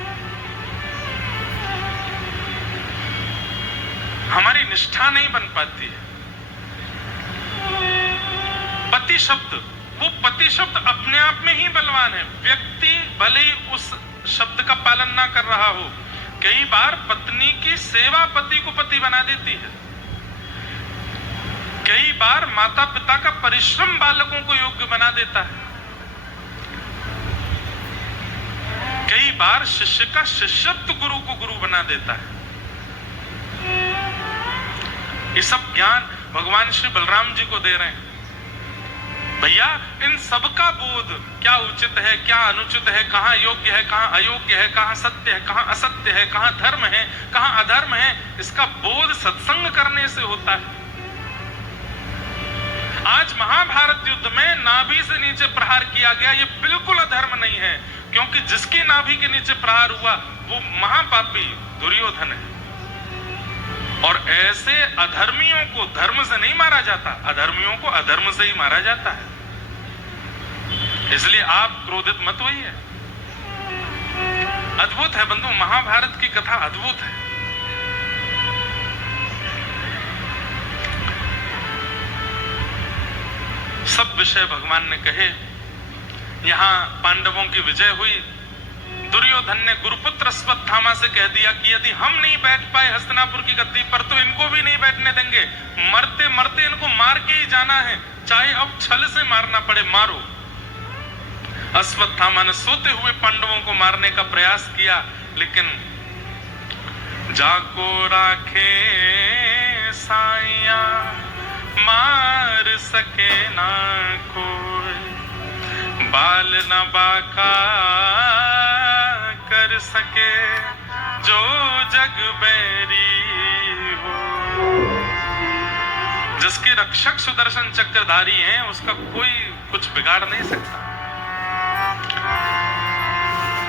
हमारी निष्ठा नहीं बन पाती है। पति शब्द, वो पति शब्द अपने आप में ही बलवान है। व्यक्ति भले ही उस शब्द का पालन ना कर रहा हो, कई बार पत्नी की सेवा पति को पति बना देती है। कई बार माता पिता का परिश्रम बालकों को योग्य बना देता है। कई बार शिष्य का शिष्यत्व गुरु को गुरु बना देता है। ये सब ज्ञान भगवान श्री बलराम जी को दे रहे हैं। भैया इन सब का बोध, क्या उचित है, क्या अनुचित है, कहां योग्य है, कहां अयोग्य है, कहां सत्य है, कहां असत्य है, कहां धर्म है, कहां अधर्म है, इसका बोध सत्संग करने से होता है। आज महाभारत युद्ध में नाभि से नीचे प्रहार किया गया, ये बिल्कुल अधर्म नहीं है, क्योंकि जिसकी नाभि के नीचे प्रहार हुआ वो महापापी दुर्योधन है। और ऐसे अधर्मियों को धर्म से नहीं मारा जाता, अधर्मियों को अधर्म से ही मारा जाता है। इसलिए आप क्रोधित मत होइए। अद्भुत है बंधु, महाभारत की कथा अद्भुत है। सब विषय भगवान ने कहे। यहां पांडवों की विजय हुई। दुर्योधन ने गुरुपुत्र अश्वत्थामा से कह दिया कि यदि हम नहीं बैठ पाए हस्तिनापुर की गद्दी पर तो इनको भी नहीं बैठने देंगे, मरते मरते इनको मार के ही जाना है, चाहे अब छल से मारना पड़े, मारो। अश्वत्थामा ने सोते हुए पांडवों को मारने का प्रयास किया, लेकिन जाको राखे साइया मार सके ना कोई, बाल न बाका कर सके जो जग बैरी हो। जिसके रक्षक सुदर्शन चक्रधारी हैं उसका कोई कुछ बिगाड़ नहीं सकता।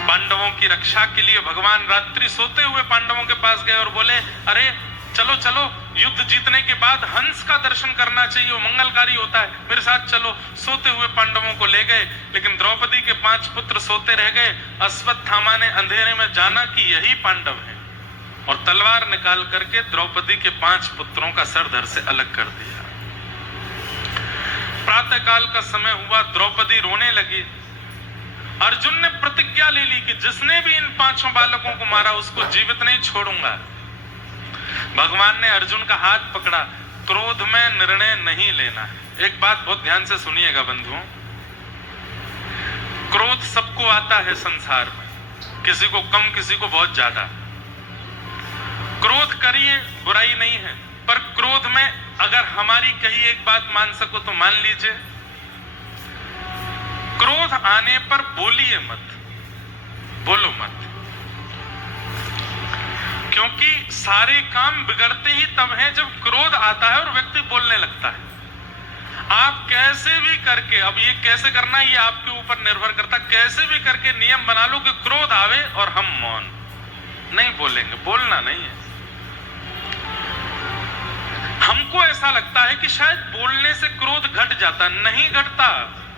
पांडवों की रक्षा के लिए भगवान रात्रि सोते हुए पांडवों के पास गए और बोले, अरे चलो चलो, युद्ध जीतने के बाद हंस का दर्शन करना चाहिए, वो मंगलकारी होता है, मेरे साथ चलो। सोते हुए पांडवों को ले गए, लेकिन द्रौपदी के 5 पुत्र सोते रह गए। अश्वत्थामा ने अंधेरे में जाना कि यही पांडव हैं और तलवार निकाल करके द्रौपदी के 5 पुत्रों का सर धड़ से अलग कर दिया। प्रातःकाल का समय हुआ, द्रौपदी रोने लगी। अर्जुन ने प्रतिज्ञा ले ली कि जिसने भी इन 5 बालकों को मारा उसको जीवित नहीं छोड़ूंगा। भगवान ने अर्जुन का हाथ पकड़ा, क्रोध में निर्णय नहीं लेना है। एक बात बहुत ध्यान से सुनिएगा बंधुओं, क्रोध सबको आता है संसार में, किसी को कम, किसी को बहुत ज्यादा। क्रोध करिए, बुराई नहीं है, पर क्रोध में अगर हमारी कही एक बात मान सको तो मान लीजिए। क्रोध आने पर बोलिए मत, बोलो मत, क्योंकि सारे काम बिगड़ते ही तब हैं जब क्रोध आता है और व्यक्ति बोलने लगता है। आप कैसे भी करके, अब ये कैसे करना है ये आपके ऊपर निर्भर करता, कैसे भी करके नियम बना लो कि क्रोध आवे और हम मौन नहीं बोलेंगे, बोलना नहीं है। हमको ऐसा लगता है कि शायद बोलने से क्रोध घट जाता, नहीं घटता,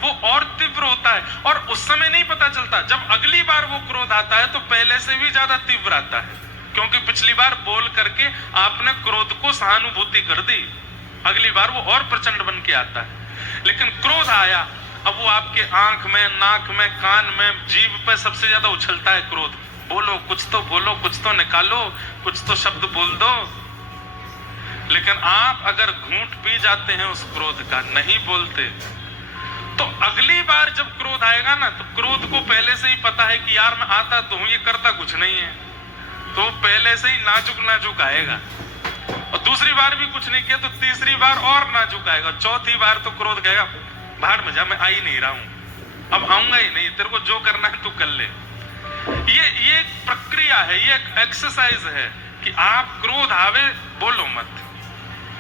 वो और तीव्र होता है। और उस समय नहीं पता चलता, जब अगली बार वो क्रोध आता है तो पहले से भी ज्यादा तीव्र आता है, क्योंकि पिछली बार बोल करके आपने क्रोध को सहानुभूति कर दी, अगली बार वो और प्रचंड बन के आता है। लेकिन क्रोध आया, अब वो आपके आंख में, नाक में, कान में, जीभ पे सबसे ज्यादा उछलता है क्रोध। बोलो, कुछ तो बोलो, कुछ तो निकालो, कुछ तो शब्द बोल दो। लेकिन आप अगर घूंट पी जाते हैं उस क्रोध का, नहीं बोलते, तो अगली बार जब क्रोध आएगा ना, तो क्रोध को पहले से ही पता है कि यार मैं आता तो हूं, ये करता कुछ नहीं है, तो पहले से ही नाजुक नाजुक आएगा। और दूसरी बार भी कुछ नहीं किया तो तीसरी बार और नाजुक आएगा, चौथी बार तो क्रोध कहेगा बाहर में जा, मैं आ ही नहीं रहा हूं, अब आऊंगा ही नहीं, तेरे को जो करना है तू कर ले। ये एक प्रक्रिया है, ये एक एक्सरसाइज है कि आप क्रोध आवे बोलो मत,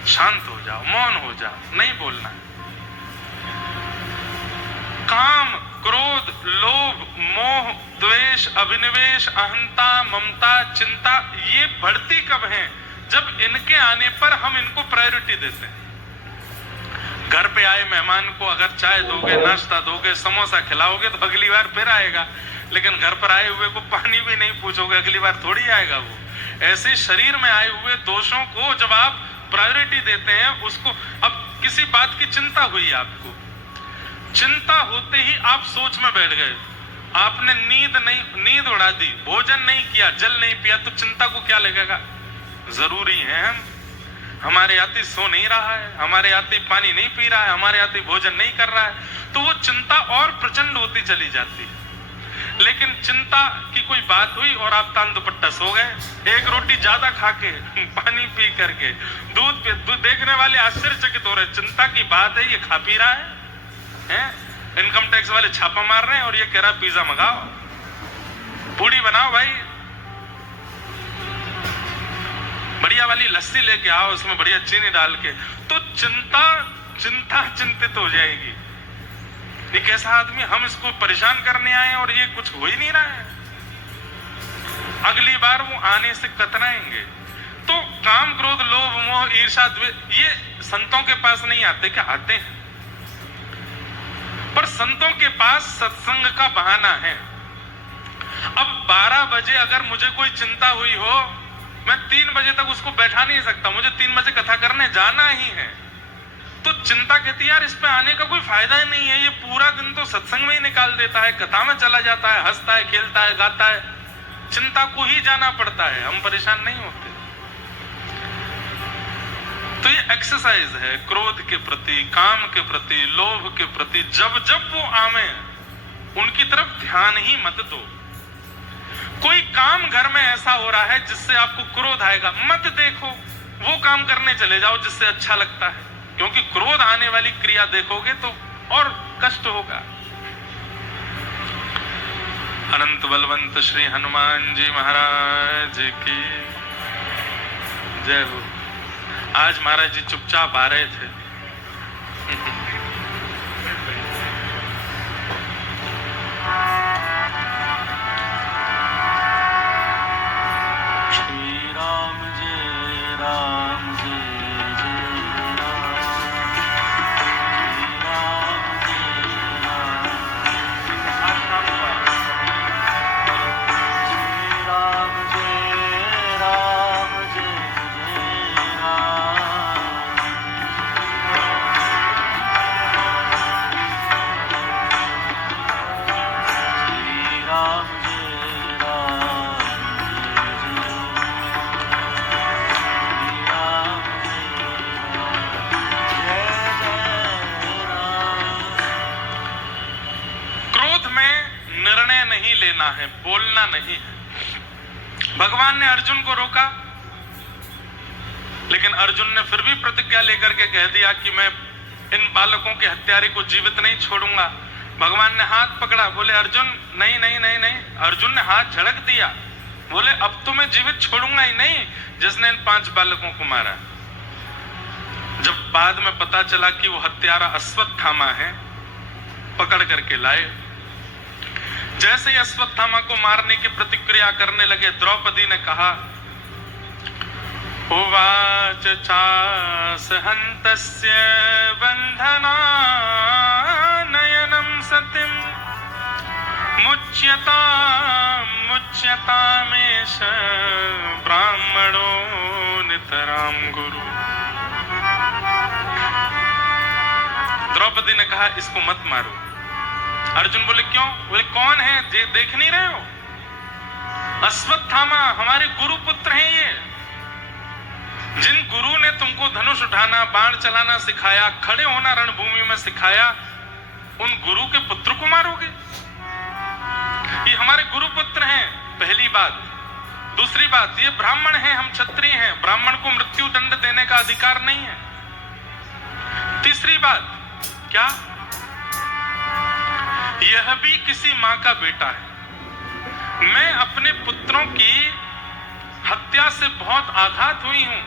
शांत हो जाओ, मौन हो जाओ, नहीं बोलना। काम क्रोध, लोभ, मोह, द्वेष, अभिनिवेश, अहंता, ममता, चिंता, ये बढ़ती कब हैं? जब इनके आने पर हम इनको प्रायोरिटी देते हैं। घर पे आए मेहमान को अगर चाय दोगे, नाश्ता दोगे, समोसा खिलाओगे तो अगली बार फिर आएगा, लेकिन घर पर आए हुए को पानी भी नहीं पूछोगे, अगली बार थोड़ी आएगा वो। ऐसे शरीर में आए हुए दोषों को जब आप प्रायोरिटी देते हैं, उसको, अब किसी बात की चिंता हुई आपको, चिंता होते ही आप सोच में बैठ गए, आपने नींद उड़ा दी, भोजन नहीं किया, जल नहीं पिया, तो चिंता को क्या लगेगा? जरूरी है हमारे यात्री सो नहीं रहा है, हमारे यात्री पानी नहीं पी रहा है, हमारे यात्री भोजन नहीं कर रहा है, तो वो चिंता और प्रचंड होती चली जाती है। लेकिन चिंता की कोई बात हुई और आप तान दुपट्टा सो गए, एक रोटी ज्यादा खा के, पानी पी करके, दूध देखने वाले आश्चर्यचकित हो रहे, चिंता की बात है, ये खा पी रहा है? इनकम टैक्स वाले छापा मार रहे हैं और ये कह रहा पिज्जा मंगाओ, पूड़ी बनाओ भाई, बढ़िया वाली लस्सी लेके आओ, उसमें बढ़िया चीनी डाल के। तो चिंता चिंतित हो जाएगी, ये कैसा आदमी, हम इसको परेशान करने आए और ये कुछ हो ही नहीं रहा है। अगली बार वो आने से कतराएंगे। तो काम, क्रोध, लोभ, मोह, ईर्ष्या, द्वेष, ये संतों के पास नहीं आते क्या? आते हैं, पर संतों के पास सत्संग का बहाना है। अब 12 बजे अगर मुझे कोई चिंता हुई हो, मैं 3 बजे तक उसको बैठा नहीं सकता, मुझे 3 बजे कथा करने जाना ही है। तो चिंता कहती है यार इस पे आने का कोई फायदा ही नहीं है, ये पूरा दिन तो सत्संग में ही निकाल देता है, कथा में चला जाता है, हंसता है, खेलता है, गाता है, चिंता को ही जाना पड़ता है, हम परेशान नहीं होते। तो ये एक्सरसाइज है क्रोध के प्रति, काम के प्रति, लोभ के प्रति। जब जब वो आवे उनकी तरफ ध्यान ही मत दो। कोई काम घर में ऐसा हो रहा है जिससे आपको क्रोध आएगा, मत देखो, वो काम करने चले जाओ जिससे अच्छा लगता है, क्योंकि क्रोध आने वाली क्रिया देखोगे तो और कष्ट होगा। अनंत बलवंत श्री हनुमान जी महाराज की जय हो। आज महाराज जी चुपचाप आ रहे थे, है, बोलना नहीं है। भगवान ने अर्जुन को रोका, लेकिन अर्जुन ने फिर भी प्रतिज्ञा लेकर के कह दिया कि मैं इन बालकों के हत्यारे को जीवित नहीं छोड़ूंगा। भगवान ने हाथ पकड़ा, बोले अर्जुन नहीं नहीं नहीं नहीं। अर्जुन ने हाथ झड़क दिया, बोले अब तो मैं जीवित छोड़ूंगा ही नहीं जिसने इन 5 बालकों को मारा। जब बाद में पता चला कि वो हत्यारा अश्वत्थामा है, पकड़ करके लाए। जैसे ही अश्वत्थामा को मारने की प्रतिक्रिया करने लगे, द्रौपदी ने कहा उवाच चास हन्तस्य बंधना नयनम सतिम मुच्यतामेष ब्राह्मणो नितराम गुरु। द्रौपदी ने कहा इसको मत मारो। अर्जुन बोले क्यों? बोले कौन है, देख नहीं रहे हो? अश्वत्थामा हमारे गुरु पुत्र हैं। ये जिन गुरु ने तुमको धनुष उठाना, बाण चलाना सिखाया, खड़े होना रणभूमि में सिखाया, उन गुरु के पुत्र को मारोगे? ये हमारे गुरु पुत्र हैं, पहली बात। दूसरी बात, ये ब्राह्मण हैं, हम क्षत्रिय हैं, ब्राह्मण को मृत्यु दंड देने का अधिकार नहीं है। तीसरी बात क्या? यह भी किसी मां का बेटा है। मैं अपने पुत्रों की हत्या से बहुत आघात हुई हूं।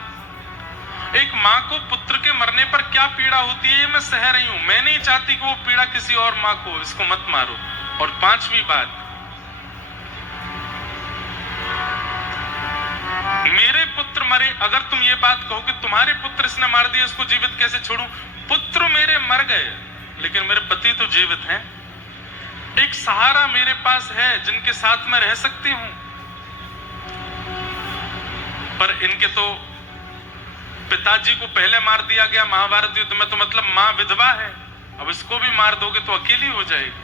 एक माँ को पुत्र के मरने पर क्या पीड़ा होती है ये मैं सह रही हूं, मैं नहीं चाहती कि वो पीड़ा किसी और माँ को, इसको मत मारो। और पांचवी बात, मेरे पुत्र मरे, अगर तुम ये बात कहो कि तुम्हारे पुत्र इसने मार दिया, इसको जीवित कैसे छोड़ूं? पुत्र मेरे मर गए लेकिन मेरे पति तो जीवित हैं, एक सहारा मेरे पास है जिनके साथ मैं रह सकती हूं। पर इनके तो पिताजी को पहले मार दिया गया महाभारत युद्ध में, तो मतलब मां विधवा है, अब इसको भी मार दोगे तो अकेली हो जाएगी,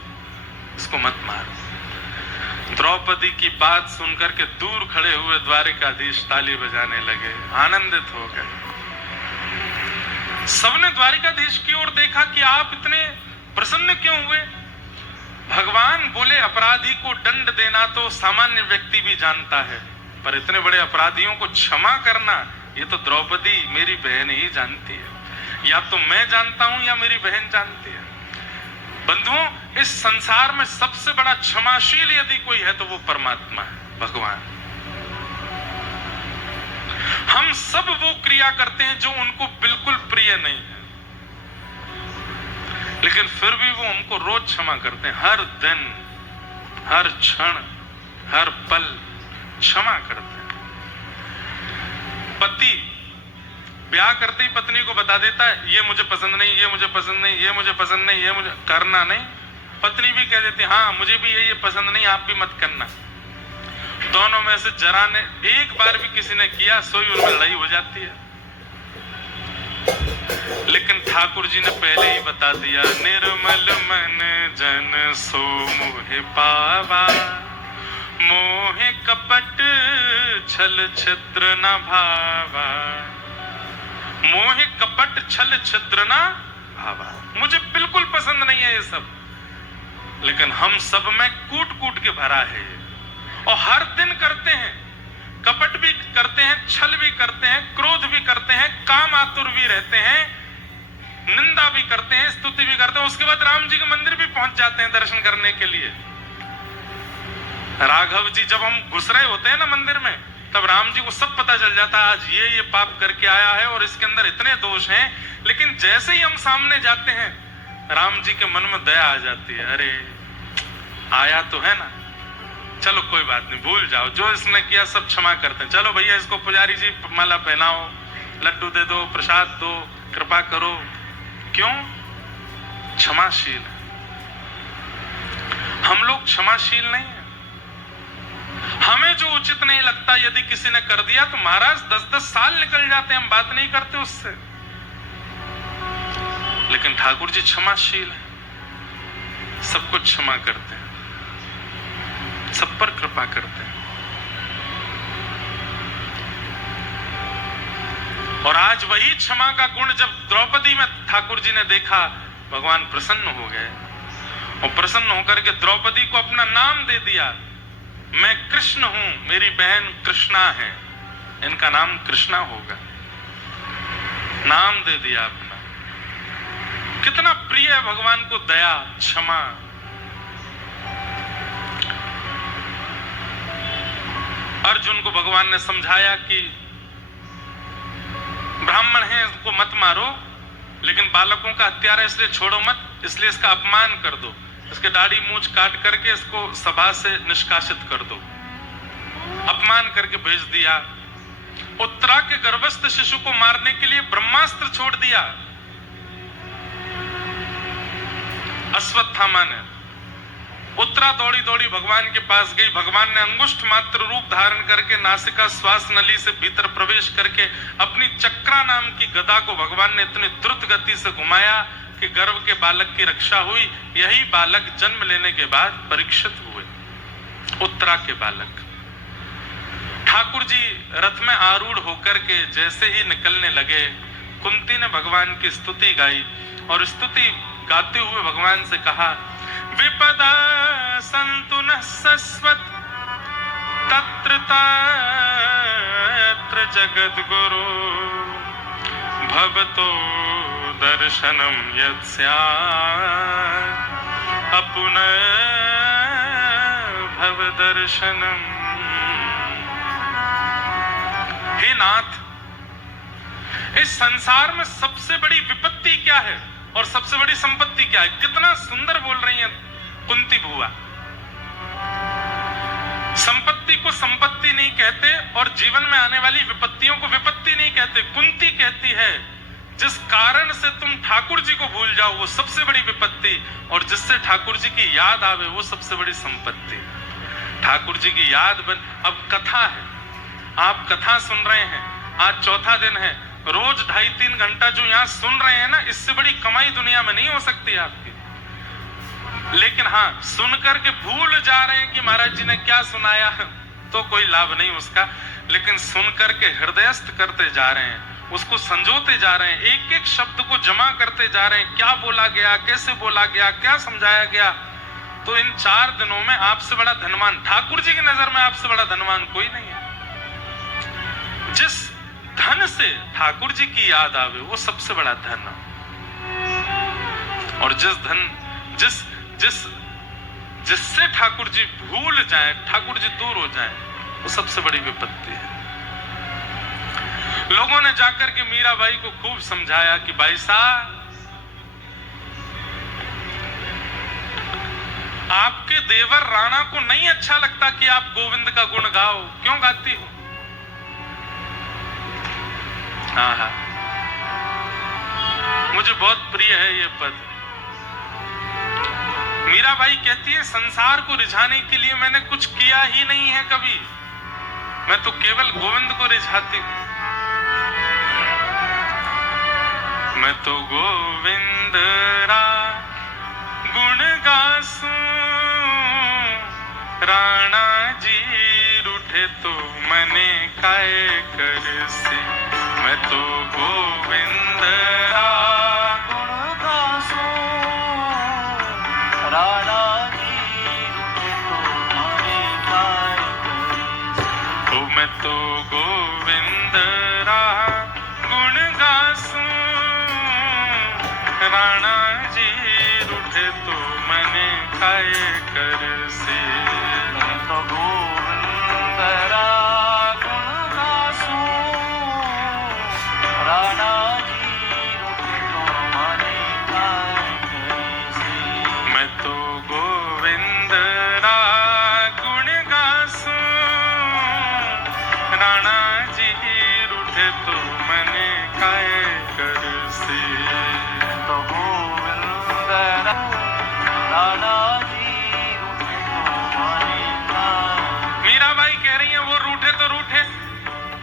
इसको मत मारो। द्रौपदी की बात सुनकर के दूर खड़े हुए द्वारिकाधीश ताली बजाने लगे, आनंदित हो गए। सबने द्वारिकाधीश की ओर देखा कि आप इतने प्रसन्न क्यों हुए? भगवान बोले अपराधी को दंड देना तो सामान्य व्यक्ति भी जानता है, पर इतने बड़े अपराधियों को क्षमा करना ये तो द्रौपदी मेरी बहन ही जानती है। या तो मैं जानता हूं या मेरी बहन जानती है। बंधुओं, इस संसार में सबसे बड़ा क्षमाशील यदि कोई है तो वो परमात्मा है, भगवान। हम सब वो क्रिया करते हैं जो उनको बिल्कुल प्रिय नहीं है, लेकिन फिर भी वो हमको रोज क्षमा करते हैं, हर दिन, हर क्षण, हर पल क्षमा करते हैं। पति ब्याह करते ही पत्नी को बता देता है ये मुझे पसंद नहीं, ये मुझे पसंद नहीं, ये मुझे पसंद नहीं, ये मुझे करना नहीं। पत्नी भी कह देती हाँ मुझे भी ये पसंद नहीं, आप भी मत करना। दोनों में से जरा ने एक बार भी किसी ने किया सोई उनमें लड़ाई हो जाती है। लेकिन ठाकुर जी ने पहले ही बता दिया, निर्मल मन जन सो मोहे पावा, मोहे कपट छल छिद्र न भावा, मोहे कपट छल छिद्र न भावा। मुझे बिल्कुल पसंद नहीं है ये सब, लेकिन हम सब में कूट कूट के भरा है और हर दिन करते हैं। कपट भी करते हैं, छल भी करते हैं, क्रोध भी करते हैं, काम आतुर भी रहते हैं, निंदा भी करते हैं, स्तुति भी करते हैं। उसके बाद राम जी के मंदिर भी पहुंच जाते हैं दर्शन करने के लिए। राघव जी जब हम घुस रहे होते हैं ना मंदिर में, तब राम जी को सब पता चल जाता है आज ये पाप करके आया है और इसके अंदर इतने दोष हैं। लेकिन जैसे ही हम सामने जाते हैं, राम जी के मन में दया आ जाती है, अरे आया तो है ना, चलो कोई बात नहीं, भूल जाओ, जो इसने किया सब क्षमा करते हैं। चलो भैया इसको पुजारी जी माला पहनाओ, लड्डू दे दो, प्रसाद दो, कृपा करो। क्यों? क्षमाशील। हम लोग क्षमाशील नहीं है। हमें जो उचित नहीं लगता यदि किसी ने कर दिया तो महाराज 10-10 साल निकल जाते हैं, हम बात नहीं करते उससे। लेकिन ठाकुर जी क्षमाशील है, सब कुछ क्षमा करते हैं, सब पर कृपा करते हैं। और आज वही क्षमा का गुण जब द्रौपदी में ठाकुर जी ने देखा, भगवान प्रसन्न हो गए और प्रसन्न होकर के द्रौपदी को अपना नाम दे दिया। मैं कृष्ण हूं, मेरी बहन कृष्णा है, इनका नाम कृष्णा होगा। नाम दे दिया अपना। कितना प्रिय है भगवान को दया, क्षमा। अर्जुन को भगवान ने समझाया कि ब्राह्मण है उसको मत मारो, लेकिन बालकों का हत्यारा इसलिए छोड़ो मत, इसलिए इसका अपमान कर दो, इसके दाढ़ी मूंछ काट करके इसको सभा से निष्कासित कर दो। अपमान करके भेज दिया। उत्तरा के गर्भस्थ शिशु को मारने के लिए ब्रह्मास्त्र छोड़ दिया अश्वत्थामा ने। उत्तरा दौड़ी दौड़ी भगवान के पास गई। भगवान ने अंगुष्ठ मात्र रूप धारण करके नासिका श्वास नली से भीतर प्रवेश करके अपनी चक्रा नाम की गदा को भगवान ने इतनी द्रुत गति से घुमाया कि गर्भ के बालक की रक्षा हुई। यही बालक जन्म लेने के बाद परीक्षित हुए, उत्तरा के बालक। ठाकुर जी रथ में आरूढ़ होकर के जैसे ही निकलने लगे, कुंती ने भगवान की स्तुति गाई और स्तुति गाते हुए भगवान से कहा, विपदा संतु नः सस्वत तत्र तत्र जगद्गुरु भवतो दर्शनम यत् स्यात् अपुनः भव दर्शनम। हे नाथ, इस संसार में सबसे बड़ी विपत्ति क्या है और सबसे बड़ी संपत्ति क्या है? कितना सुंदर बोल रही हैं कुंती बुआ। संपत्ति को संपत्ति नहीं कहते और जीवन में आने वाली विपत्तियों को विपत्ति नहीं कहते। कुंती कहती है जिस कारण से तुम ठाकुर जी को भूल जाओ वो सबसे बड़ी विपत्ति, और जिससे ठाकुर जी की याद आवे वो सबसे बड़ी संपत्ति। ठाकुर जी की याद बन। अब कथा है, आप कथा सुन रहे हैं, आज चौथा दिन है, रोज 2.5-3 घंटा जो यहाँ सुन रहे हैं ना, इससे बड़ी कमाई दुनिया में नहीं हो सकती आपकी। लेकिन हाँ, सुन करके भूल जा रहे हैं कि महाराज जी ने क्या सुनाया तो कोई लाभ नहीं उसका, लेकिन सुन करके हृदयस्थ करते जा रहे हैं, उसको संजोते जा रहे हैं, एक एक शब्द को जमा करते जा रहे हैं, क्या बोला गया, कैसे बोला गया, क्या समझाया गया। तो इन 4 दिनों में आपसे बड़ा धनवान, ठाकुर जी की नजर में आपसे बड़ा धनवान कोई नहीं है। जिस धन से ठाकुर जी की याद आवे वो सबसे बड़ा धन, और जिससे ठाकुर जी भूल जाए, ठाकुर जी दूर हो जाए, वो सबसे बड़ी विपत्ति है। लोगों ने जाकर के मीराबाई को खूब समझाया कि भाई साहब, आपके देवर राणा को नहीं अच्छा लगता कि आप गोविंद का गुण गाओ, क्यों गाती हो? हाँ, मुझे बहुत प्रिय है ये पद। मीराबाई कहती है संसार को रिझाने के लिए मैंने कुछ किया ही नहीं है कभी, मैं तो केवल गोविंद को रिझाती हूं। मैं तो गोविंद रा गुण गासूं, राणा जी रूठे तो मने काय करसी। मैं तो गोविंद रा गुण गासूं, राणा जी रूठे तो मने काय करसी। ओ मैं तो गोविंद रा गुण गासूं, राणा जी रूठे तो मने काय करसी। मैं तो गोविंद रा गुण गासूं, राणा जी रूठे तो मने काय करसी। मैं तो गोविंद रा गुण गासूं, राणा जी रूठे तो मने काय करसी। तो गोविंद रा राणा जी रूठे तो मने काय। मीराबाई कह रही है वो रूठे तो रूठे,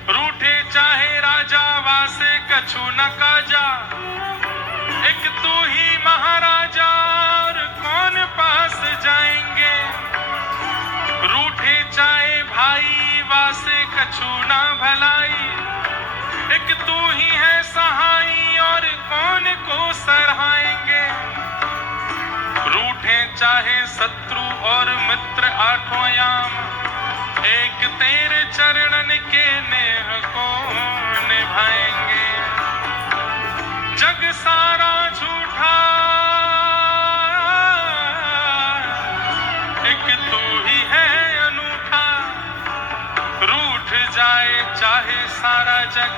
रूठे चाहे राजा वासे कछु न काजा। एक तू ही महाराजा और कौन पास जाएंगे। रूठे चाहे भाई वासे कछु न भलाई। एक तू ही है सहाई और कौन को सराहेंगे। रूठे चाहे शत्रु और मित्र आठों याम, एक तेरे चरणन के नेह को निभाएंगे। जग सारा झूठा एक तू ही है अनूठा। रूठ जाए चाहे सारा जग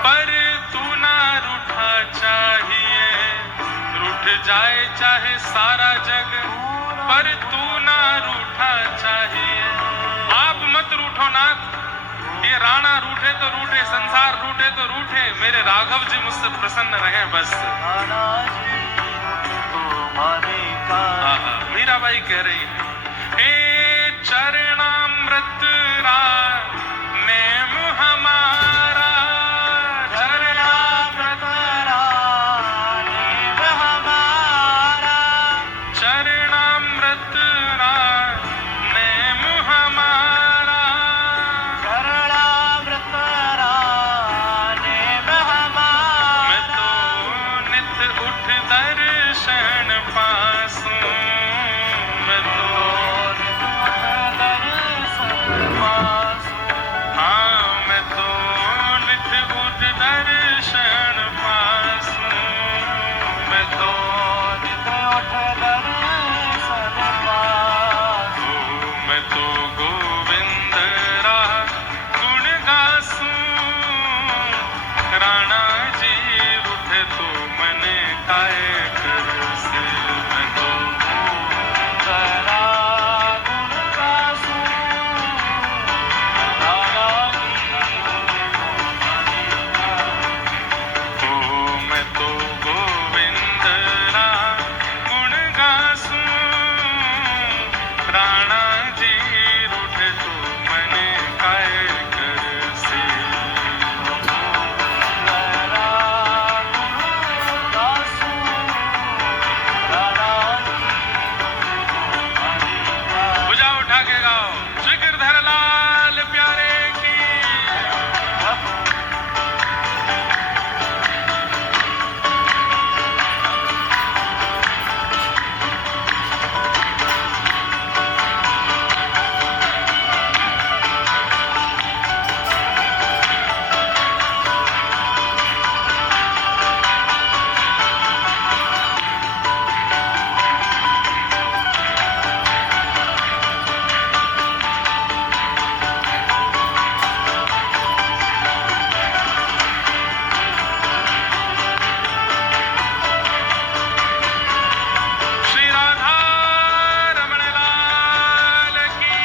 पर तू ना रूठा चाहिए। रूठ जाए चाहे सारा जग पर तू ना रूठा चाहिए। आप मत रूठो नाथ, ये राणा रूठे तो रूठे, संसार रूठे तो रूठे, मेरे राघव जी मुझसे प्रसन्न रहे बस। राणा जी रूठे तो मने काय। मीराबाई कह रही है हे चरणामृत रा नेम हमारा। चरणामृत रा नेम हमारा। चरणामृत रा नेम हमारा। चरणामृत रा नेम हमारा। मैं तो नित उठ दर्शन पासूं। मैं तो दर्शन पासूं। काय करसे मैं तो तेरा गुण गासूं, राणा ओ मैं तो गोविंद रा गुण गासूं राणा जी रूठे तो मने काय करसे तेरा गुण गासूं, राणा भुजा उठा के गाओ श्री गिरधर लाल प्यारे की श्री राधा रमण लाल की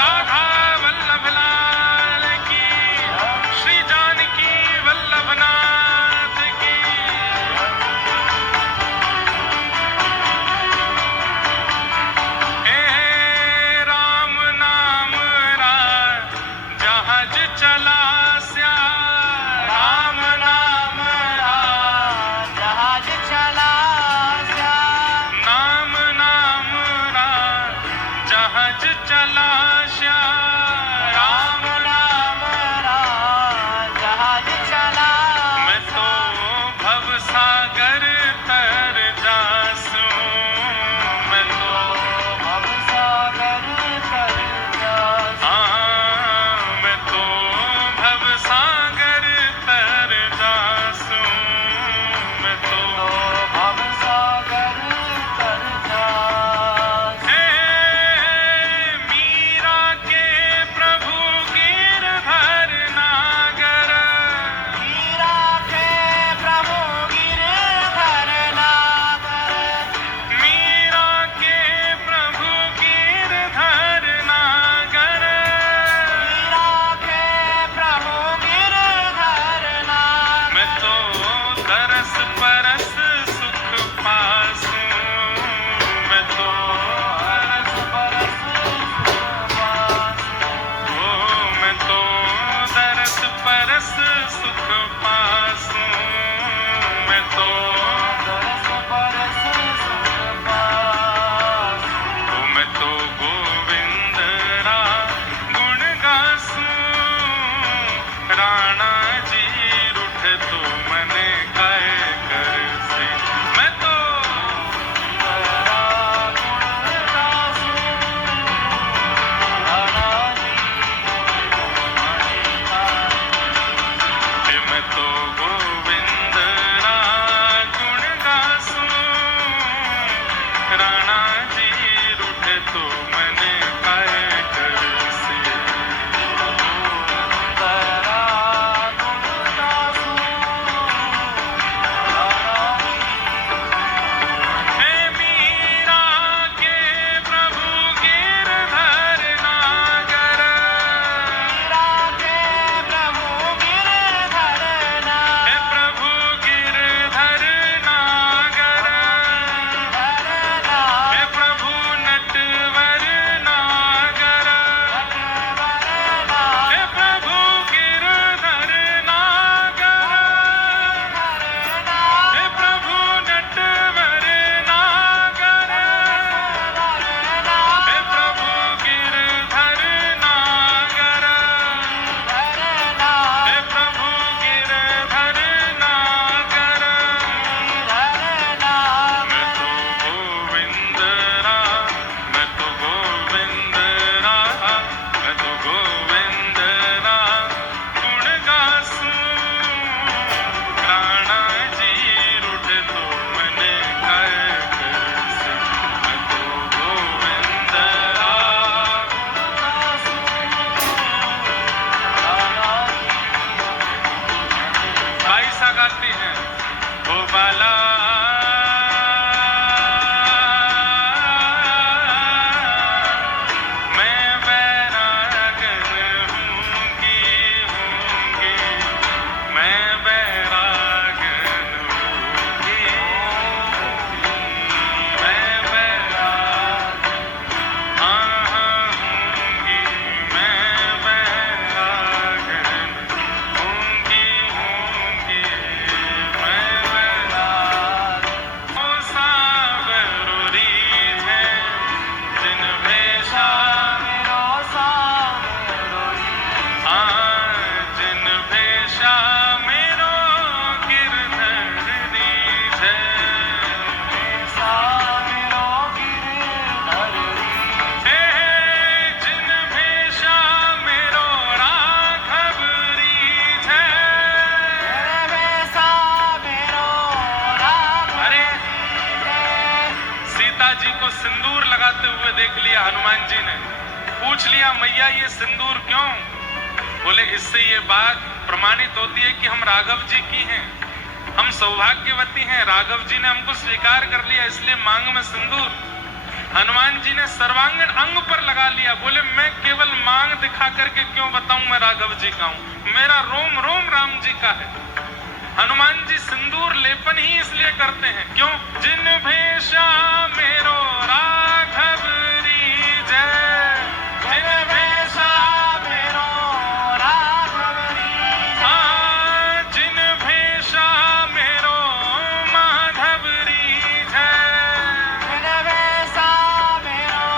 राधा वल्लभ लाल की श्री जानकी वल्लभ नाथ की हे राम नाम रा जहाज चला स्या राम नाम रा जहाज चला स्या, नाम नाम रा जहाज चला श्या राम नाम रा जहाज चला मैं तो भव सागर तर जासू मैं तो भव सागर तर जासूं, हाँ मैं तो भव सागर तर जासू मैं तो भव सागर तर जासूं। हे मीरा के प्रभु गिरधर नागर मीरा के प्रभु गिरधर नागर, मीरा के प्रभु गिरधर नागर मीरा के प्रभु गिरधर नागर, मैं तो तरस परस सुख पासूं मैं तो परस परस सुख पासूं, ओ मैं तो तरस परस सुख पासूं मैं तो परस परस सुख पासूं, ओ मैं तो गोविंद रा गुण गासूं राणा जी रूठ तो मने काय करसे मैं तो तेरा गुण गासूं, राणा कि मैं तो गोविंद रा गुण गासूं राणा जी रूठ तो मने काय करसे तेरा गुण गासूं, हे मीरा के प्रभु गिरधर नागर मीरा के प्रभु गिरधर हे नागर, प्रभु गिरधर नागर हे प्रभु नटवर नागर हे प्रभु गिरधर नागर हे प्रभु नटवर नागर हे प्रभु गिरधर नागर हे प्रभु गिरधर नागर मैं तो गोविंद रा मैं तो गोविंद रा मैं तो गोविंद रा गुण गासूं राणा जी रूठ तो मने काय करसे मैं तो गोविंद रा गाई सा गाती हैं ओ बाला मैं बैरागन हूँगी हूँगी मैं बैरागन हूँगी मैं बैरागन हूँगी मैं बैरागन हूँगी हूँगी मैं बैरागन ओ सावरोरी है जिन भेषा मेरो सावरोरी जिन भेषा मेरो गिरधरी है सावरो गिरधरी हे जिन भेषा मेरो राघवरी है वैसा मेरो राघव अरे है सीता जी को सिंदूर लगाते हुए देख लिया हनुमान जी ने। पूछ लिया मैया ये सिंदूर क्यों? बोले इससे ये बात प्रमाणित होती है कि हम राघव जी की हैं, हम सौभाग्यवती हैं, राघव जी ने हमको स्वीकार कर लिया, इसलिए मांग में सिंदूर। हनुमान जी ने सर्वांगीण अंग पर लगा लिया। बोले मैं केवल मांग दिखा करके क्यों बताऊं मैं राघव जी का हूं, मेरा रोम रोम राम जी का है। हनुमान जी सिंदूर लेपन ही इसलिए करते हैं क्यों? जिन भेषा मेरो राघवरी जय जिन भेषा मेरो राघवरी जिन भेषा मेरो माधवरी जय वैसा मेरो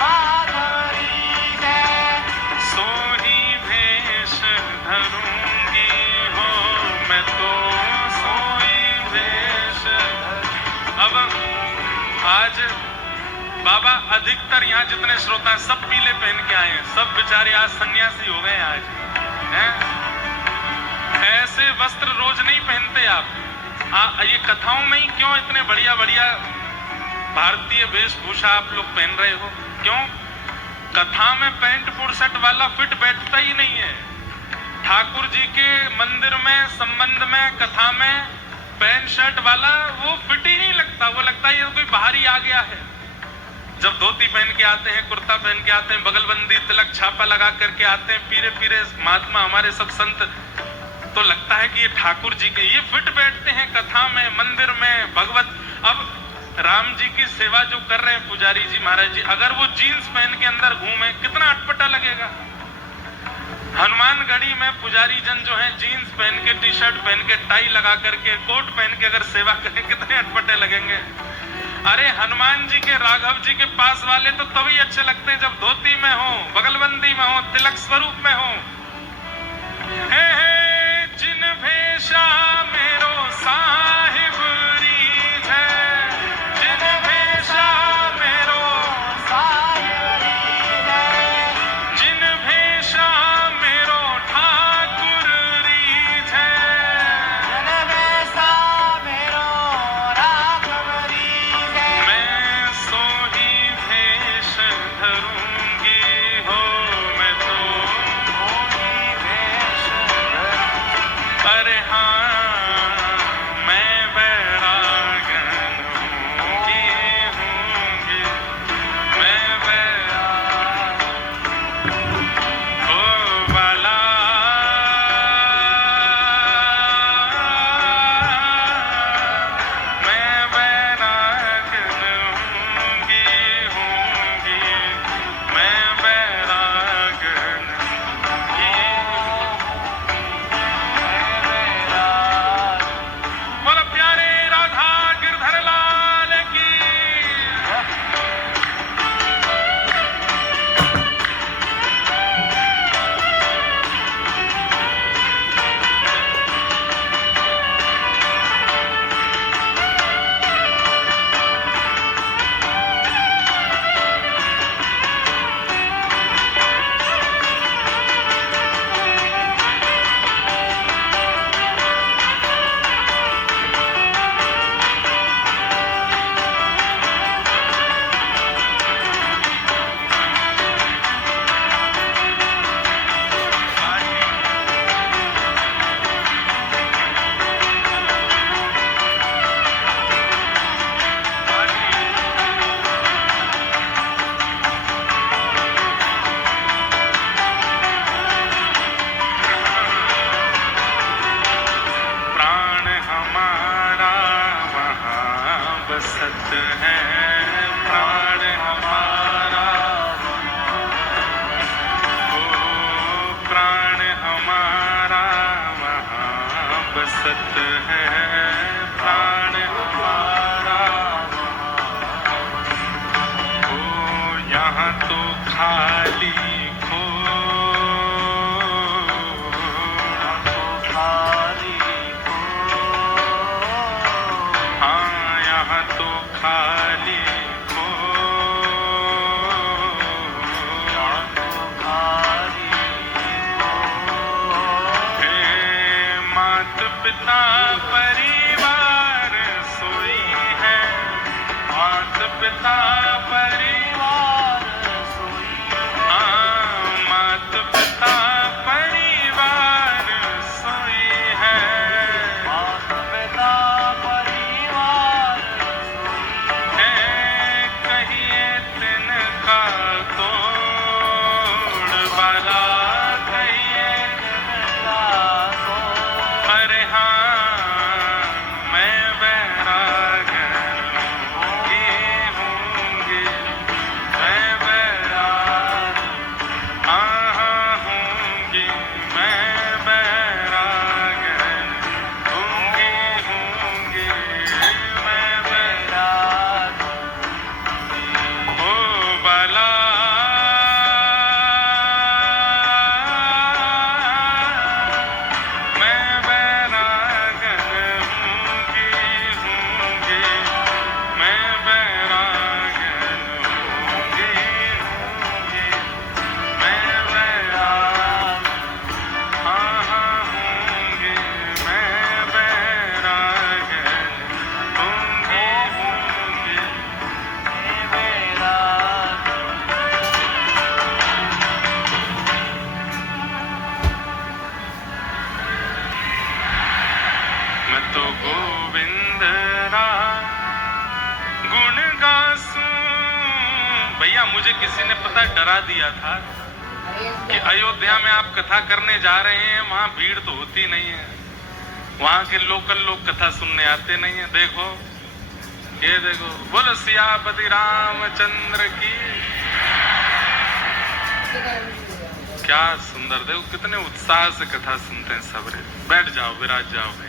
माधवरी है सोही भेष धरूंगी हो मैं तो सोई भेष। अब आज बाबा अधिकतर यहाँ जितने श्रोता हैं सब पीले पहन के आए हैं, सब बेचारे आज सन्यासी हो गए आज हैं? ऐसे वस्त्र रोज नहीं पहनते आप। ये कथाओं में ही क्यों इतने बढ़िया बढ़िया भारतीय वेशभूषा आप लोग पहन रहे हो? क्यों? कथा में पैंट पुरसट वाला फिट बैठता ही नहीं है। ठाकुर जी के मंदिर में संबंध में कथा में पैंट शर्ट वाला वो फिट ही नहीं लगता, वो लगता है ये कोई बाहरी आ गया है। जब धोती पहन के आते हैं, कुर्ता पहन के आते हैं, बगलबंदी तिलक छापा लगा करके आते हैं, पीरे पीरे महात्मा हमारे सब संत, तो लगता है कि ये ठाकुर जी के, ये फिट बैठते हैं कथा में, मंदिर में, भगवत। अब राम जी की सेवा जो कर रहे हैं पुजारी जी महाराज जी, अगर वो जीन्स पहन के अंदर घूमे कितना अटपटा लगेगा। हनुमानगढ़ी में पुजारी जन जो है जीन्स पहन के, टी शर्ट पहन के, टाई लगा करके, कोट पहन के अगर सेवा करें कितने अटपटे लगेंगे। अरे हनुमान जी के, राघव जी के पास वाले तो तभी अच्छे लगते हैं जब धोती में हो, बगलबंदी में हो, तिलक स्वरूप में हो। हे जिन भेषा मेरो साहिब रीझ है जिन भेषा मेरो सावरी है जिन भेषा मेरो ठाकुर रीझ है वैसा मेरो राघवरी है मैं सोही भेष धरूंगी हो मैं तो। मोही भेष अरे हाँ बसत है प्राण हमारा, ओ प्राण हमारा वहाँ बसत है प्राण हमारा, ओ यहाँ तो खाली पिता परिवार सोई है, मात पिता परिवार सोई है, मात पिता परिवार सोई है, मात पिता परिवार सोई है, कहिए तिनका तोड़ वाला, कहिए तिनका तोड़, अरे मैं बैरागन होंगे, मैं बैराग होंगी, मैं बैरागन होंगे, मैं बैराग हो बाला, मैं बैरागन होंगे, मैं बैरागन होंगे, मैं बैराग होंगे, मैं बैरागन होंगे, मैं बैराग। मैं तो गोविंद राम गुण गासूं। भैया मुझे किसी ने पता डरा दिया था कि अयोध्या में आप कथा करने जा रहे हैं, वहां भीड़ तो होती नहीं है, वहां के लोकल लोग कथा सुनने आते नहीं है। देखो ये देखो, बोलो सियापति रामचंद्र की। क्या सुंदर, देखो कितने उत्साह से कथा सुनते हैं सब रे। बैठ जाओ, विराज जाओ भाई।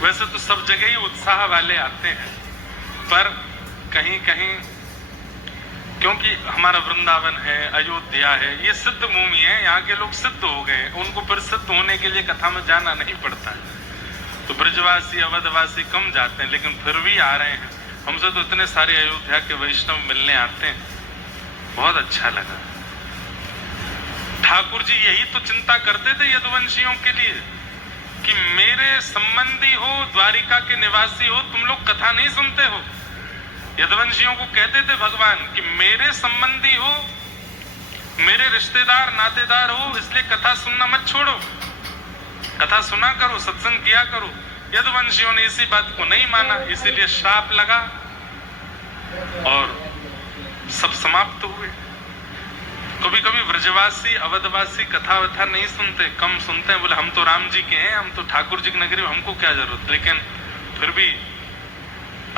वैसे तो सब जगह ही उत्साह वाले आते हैं, पर कहीं कहीं क्योंकि हमारा वृंदावन है, अयोध्या है, ये सिद्ध भूमि है, यहाँ के लोग सिद्ध हो गए, उनको फिर सिद्ध होने के लिए कथा में जाना नहीं पड़ता है। तो ब्रजवासी अवधवासी कम जाते हैं, लेकिन फिर भी आ रहे हैं। हमसे तो इतने सारे अयोध्या के वैष्णव मिलने आते हैं, बहुत अच्छा लगा। ठाकुर जी यही तो चिंता करते थे यदुवंशियों के लिए कि मेरे संबंधी हो, द्वारिका के निवासी हो, तुम लोग कथा नहीं सुनते हो। यदुवंशियों को कहते थे भगवान कि मेरे संबंधी हो, मेरे रिश्तेदार नातेदार हो, इसलिए कथा सुनना मत छोड़ो, कथा सुना करो, सत्संग किया करो। यदुवंशियों ने इसी बात को नहीं माना, इसीलिए श्राप लगा और सब समाप्त हुए। कभी कभी व्रजवासी अवधवासी कथा वथा नहीं सुनते, कम सुनते हैं, बोले हम तो राम जी के हैं, हम तो ठाकुर जी की नगरी, हमको क्या जरूरत। लेकिन फिर भी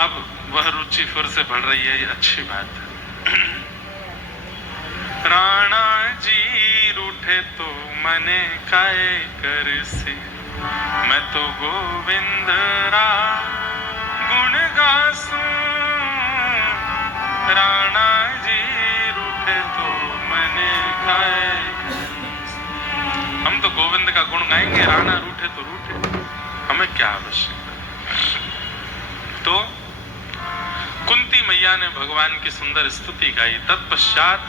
अब वह रुचि फिर से बढ़ रही है, ये अच्छी बात है। राणा जी रूठे तो मने काए कर से, मैं तो गोविंद राम गुण गासूं। राणा जी रूठे तो मने काए, हम तो गोविंद का गुण गाएंगे, राणा रूठे तो रूठे, हमें क्या आवश्यकता। तो कुंती मैया ने भगवान की सुंदर स्तुति गाई। तत्पश्चात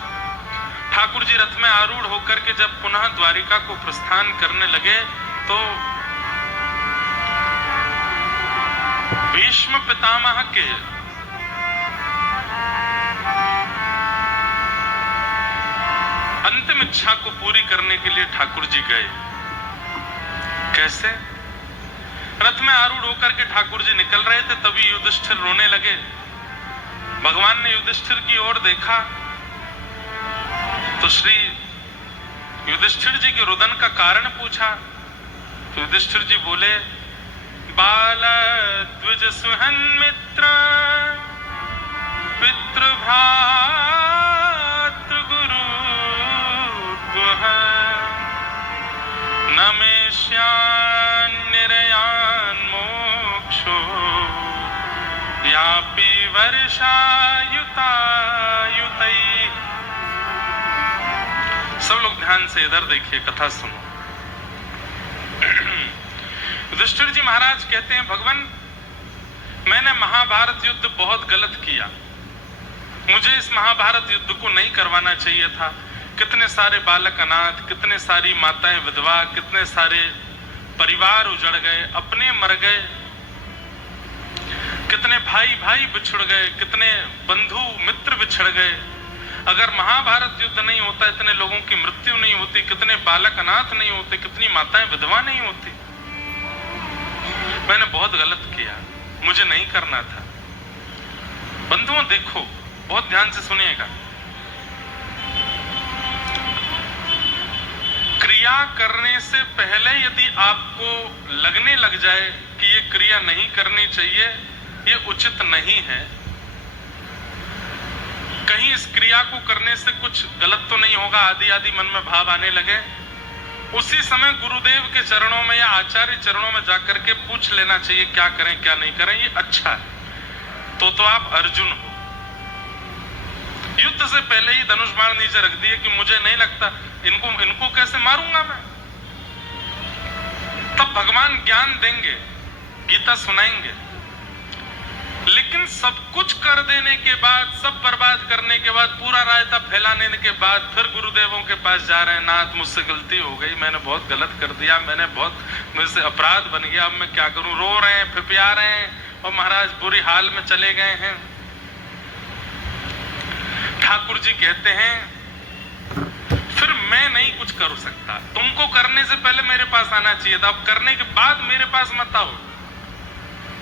ठाकुर जी रथ में आरूढ़ होकर के जब पुनः द्वारिका को प्रस्थान करने लगे तो भीष्म पितामह के अंतिम इच्छा को पूरी करने के लिए ठाकुर जी गए। कैसे? रथ में आरूढ़ होकर के ठाकुर जी निकल रहे थे, तभी युधिष्ठिर रोने लगे। भगवान ने युधिष्ठिर की ओर देखा तो श्री युधिष्ठिर जी के रुदन का कारण पूछा तो युधिष्ठिर जी बोले, बाल द्विज सुहन मित्र पितृभ्रातृ गुरु तुह न मेष्यान्निरयान् मोक्षो यापि वर्षायुतायुतैः। सब लोग ध्यान से इधर देखिए, कथा सुनो। युधिष्ठिर जी महाराज कहते हैं, भगवान मैंने महाभारत युद्ध बहुत गलत किया, मुझे इस महाभारत युद्ध को नहीं करवाना चाहिए था। कितने सारे बालक अनाथ, कितने सारी माताएं विधवा, कितने सारे परिवार उजड़ गए, अपने मर गए, कितने भाई भाई बिछुड़ गए, कितने बंधु मित्र बिछड़ गए। अगर महाभारत युद्ध नहीं होता, इतने लोगों की मृत्यु नहीं होती, कितने बालक अनाथ नहीं होते, कितनी माताएं विधवा नहीं होती। मैंने बहुत गलत किया, मुझे नहीं करना था। बंधुओं देखो, बहुत ध्यान से सुनिएगा, क्रिया करने से पहले यदि आपको लगने लग जाए कि ये क्रिया नहीं करनी चाहिए, ये उचित नहीं है, कहीं इस क्रिया को करने से कुछ गलत तो नहीं होगा, आदि आदि मन में भाव आने लगे, उसी समय गुरुदेव के चरणों में या आचार्य चरणों में जाकर के पूछ लेना चाहिए क्या करें क्या नहीं करें, ये अच्छा है। तो आप अर्जुन हो। युद्ध से पहले ही धनुष बाण नीचे रख दिए कि मुझे नहीं लगता इनको कैसे मारूंगा मैं। तब भगवान ज्ञान देंगे, गीता सुनाएंगे, लेकिन सब कुछ कर देने के बाद, सब बर्बाद करने के बाद, पूरा रायता फैलाने के बाद फिर गुरुदेवों के पास जा रहे हैं, नाथ मुझसे गलती हो गई, मैंने बहुत गलत कर दिया, मुझसे अपराध बन गया, अब मैं क्या करूं। रो रहे हैं, फिपिया रहे हैं और महाराज बुरी हाल में चले गए हैं। ठाकुर जी कहते हैं फिर मैं नहीं कुछ कर सकता, तुमको करने से पहले मेरे पास आना चाहिए था, अब करने के बाद मेरे पास मत आओ।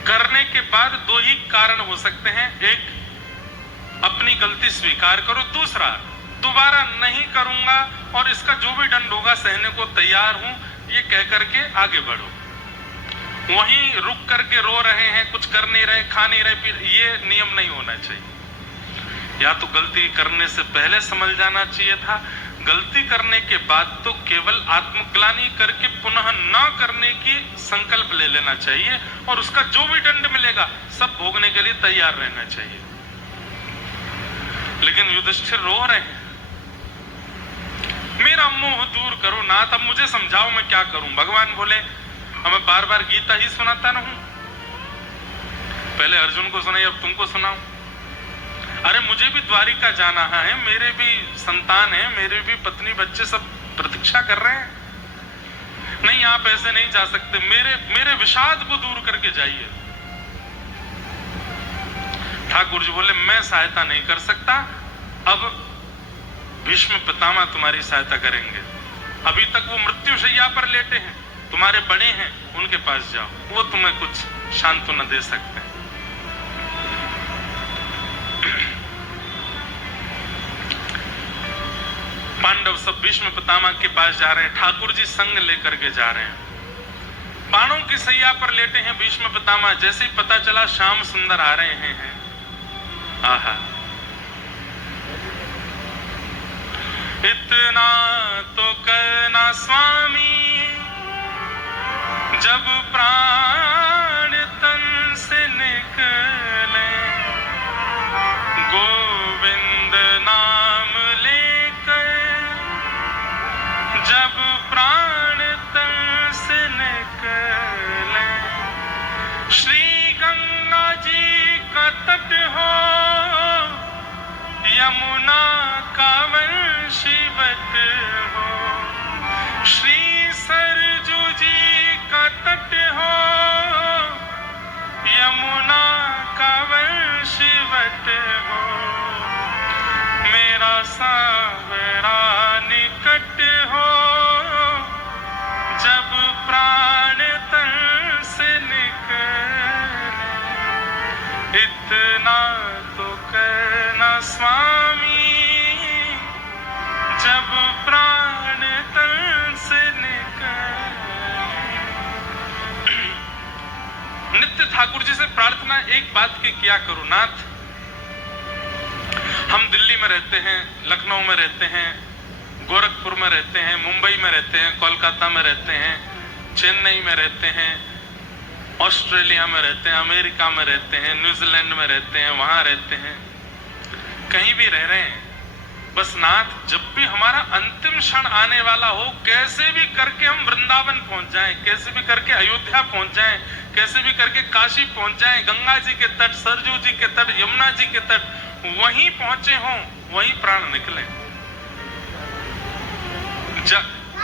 करने के बाद दो ही कारण हो सकते हैं, एक अपनी गलती स्वीकार करो, दूसरा दोबारा नहीं करूंगा और इसका जो भी दंड होगा सहने को तैयार हूं, ये कह करके आगे बढ़ो। वहीं रुक करके रो रहे हैं, कुछ कर नहीं रहे, खा नहीं रहे, फिर ये नियम नहीं होना चाहिए। या तो गलती करने से पहले समझ जाना चाहिए था, गलती करने के बाद तो केवल आत्मग्लानि करके पुनः न करने की संकल्प ले लेना चाहिए और उसका जो भी दंड मिलेगा सब भोगने के लिए तैयार रहना चाहिए। लेकिन युधिष्ठिर रो रहे हैं, मेरा मोह दूर करो नाथ, अब मुझे समझाओ मैं क्या करूं। भगवान बोले, मैं बार बार गीता ही सुनाता रहूं, पहले अर्जुन को सुनाई, अब तुमको सुनाऊं। अरे मुझे भी द्वारिका जाना है, मेरे भी संतान है, मेरे भी पत्नी बच्चे सब प्रतीक्षा कर रहे हैं। नहीं आप ऐसे नहीं जा सकते, मेरे विषाद को दूर करके जाइए। ठाकुर जी बोले, मैं सहायता नहीं कर सकता, अब भीष्म पितामह तुम्हारी सहायता करेंगे। अभी तक वो मृत्युशैया पर लेटे हैं, तुम्हारे बड़े हैं, उनके पास जाओ, वो तुम्हें कुछ सांत्वना दे सकते हैं। पांडव सब भीष्म पितामह के पास जा रहे हैं, ठाकुर जी संग लेकर के जा रहे हैं। बाणों की सैया पर लेटे हैं भीष्म पितामह। जैसे ही पता चला श्याम सुंदर आ रहे हैं, आहा, इतना तो करना स्वामी, जब प्राण तन से निकले, गोविंद नाम लेकर जब प्राण तन से निकले, श्री गंगा जी का तट हो, यमुना का वंशीवट हो, श्री सरजू जी का तट हो, नित्य ठाकुर जी से प्रार्थना एक बात की किया करो, नाथ हम दिल्ली में रहते हैं, लखनऊ में रहते हैं, गोरखपुर में रहते हैं, मुंबई में रहते हैं, कोलकाता में रहते हैं, चेन्नई में रहते हैं, ऑस्ट्रेलिया में रहते हैं, अमेरिका में रहते हैं, न्यूजीलैंड में रहते हैं, वहां रहते हैं, कहीं भी रह रहे हैं, बस नाथ जब भी हमारा अंतिम क्षण आने वाला हो, कैसे भी करके हम वृंदावन पहुंच जाएं, कैसे भी करके अयोध्या पहुंच जाएं, कैसे भी करके काशी पहुंच जाएं, गंगा जी के तट, सरजू जी के तट, यमुना जी के तट, वहीं पहुंचे हों, वहीं प्राण निकले।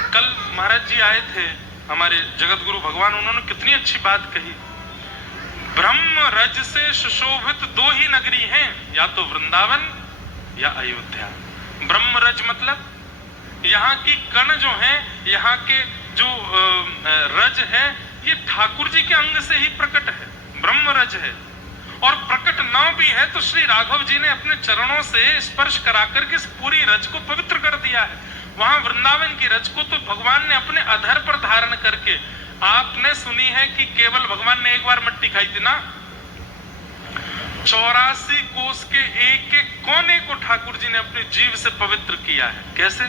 कल महाराज जी आए थे, हमारे जगत गुरु भगवान, उन्होंने कितनी अच्छी बात कही, ब्रह्म रज से सुशोभित दो ही नगरी हैं, या तो वृंदावन या अयोध्या। ब्रह्म रज मतलब यहाँ की कण जो है, यहाँ के जो रज है, ये ठाकुर जी के अंग से ही प्रकट है, ब्रह्म रज है। और प्रकट न भी है तो श्री राघव जी ने अपने चरणों से स्पर्श कराकर के इस पूरी रज को पवित्र कर दिया है। वहां वृंदावन की रज को तो भगवान ने अपने अधर पर धारण करके, आपने सुनी है कि केवल भगवान ने एक बार मिट्टी खाई थी ना, 84 कोस के एक एक कोने को ठाकुर जी ने अपनी जीव से पवित्र किया है। कैसे?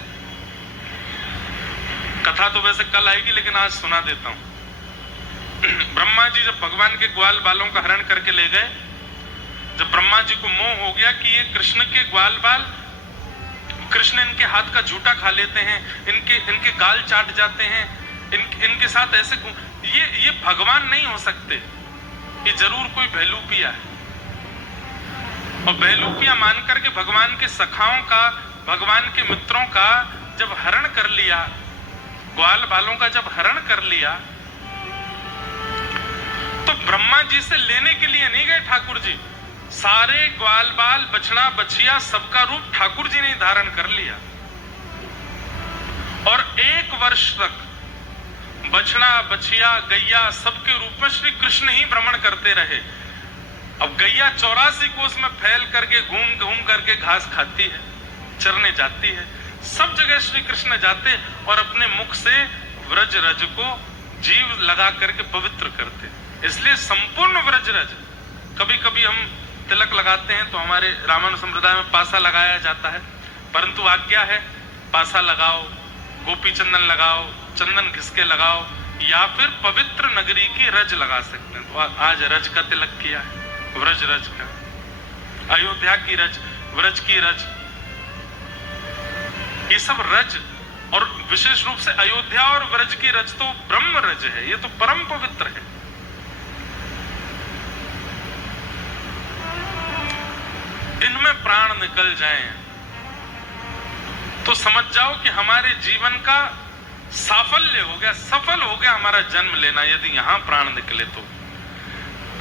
कथा तो वैसे कल आएगी, लेकिन आज सुना देता हूं। ब्रह्मा जी जब भगवान के ग्वाल बालों का हरण करके ले गए, जब ब्रह्मा जी को मोह हो गया कि ये कृष्ण के ग्वाल बाल, कृष्ण इनके हाथ का झूठा खा लेते हैं, इनके गाल चाट जाते हैं, इनके साथ ऐसे, ये भगवान नहीं हो सकते, ये जरूर कोई बहलूपिया है। और बहलूपिया मान करके भगवान के सखाओं का, भगवान के मित्रों का जब हरण कर लिया, ग्वाल बालों का जब हरण कर लिया, तो ब्रह्मा जी से लेने के लिए नहीं गए ठाकुर जी, सारे ग्वाल बाल, बछड़ा बछिया, सबका रूप ठाकुर जी ने धारण कर लिया। और 1 वर्ष तक बछड़ा बछिया गैया सबके रूप में श्री कृष्ण ही भ्रमण करते रहे। अब गैया 84 कोस में फैल करके घूम करके घास खाती है, चरने जाती है, सब जगह श्री कृष्ण जाते और अपने मुख से व्रज रज को जीव लगा करके पवित्र करते। इसलिए संपूर्ण व्रज रज, कभी कभी हम तिलक लगाते हैं तो हमारे रामानुज संप्रदाय में पासा लगाया जाता है, परंतु आज्ञा है पासा लगाओ, गोपी चंदन लगाओ, चंदन घिसके लगाओ, या फिर पवित्र नगरी की रज लगा सकते हैं। तो आज रज का तिलक किया है, व्रज रज का, अयोध्या की रज, व्रज की रज, ये सब रज, और विशेष रूप से अयोध्या और व्रज की रज तो ब्रह्म रज है, ये तो परम पवित्र है। इनमें प्राण निकल जाएं तो समझ जाओ कि हमारे जीवन का साफल्य हो गया, सफल हो गया हमारा जन्म लेना। यदि यहां प्राण निकले तो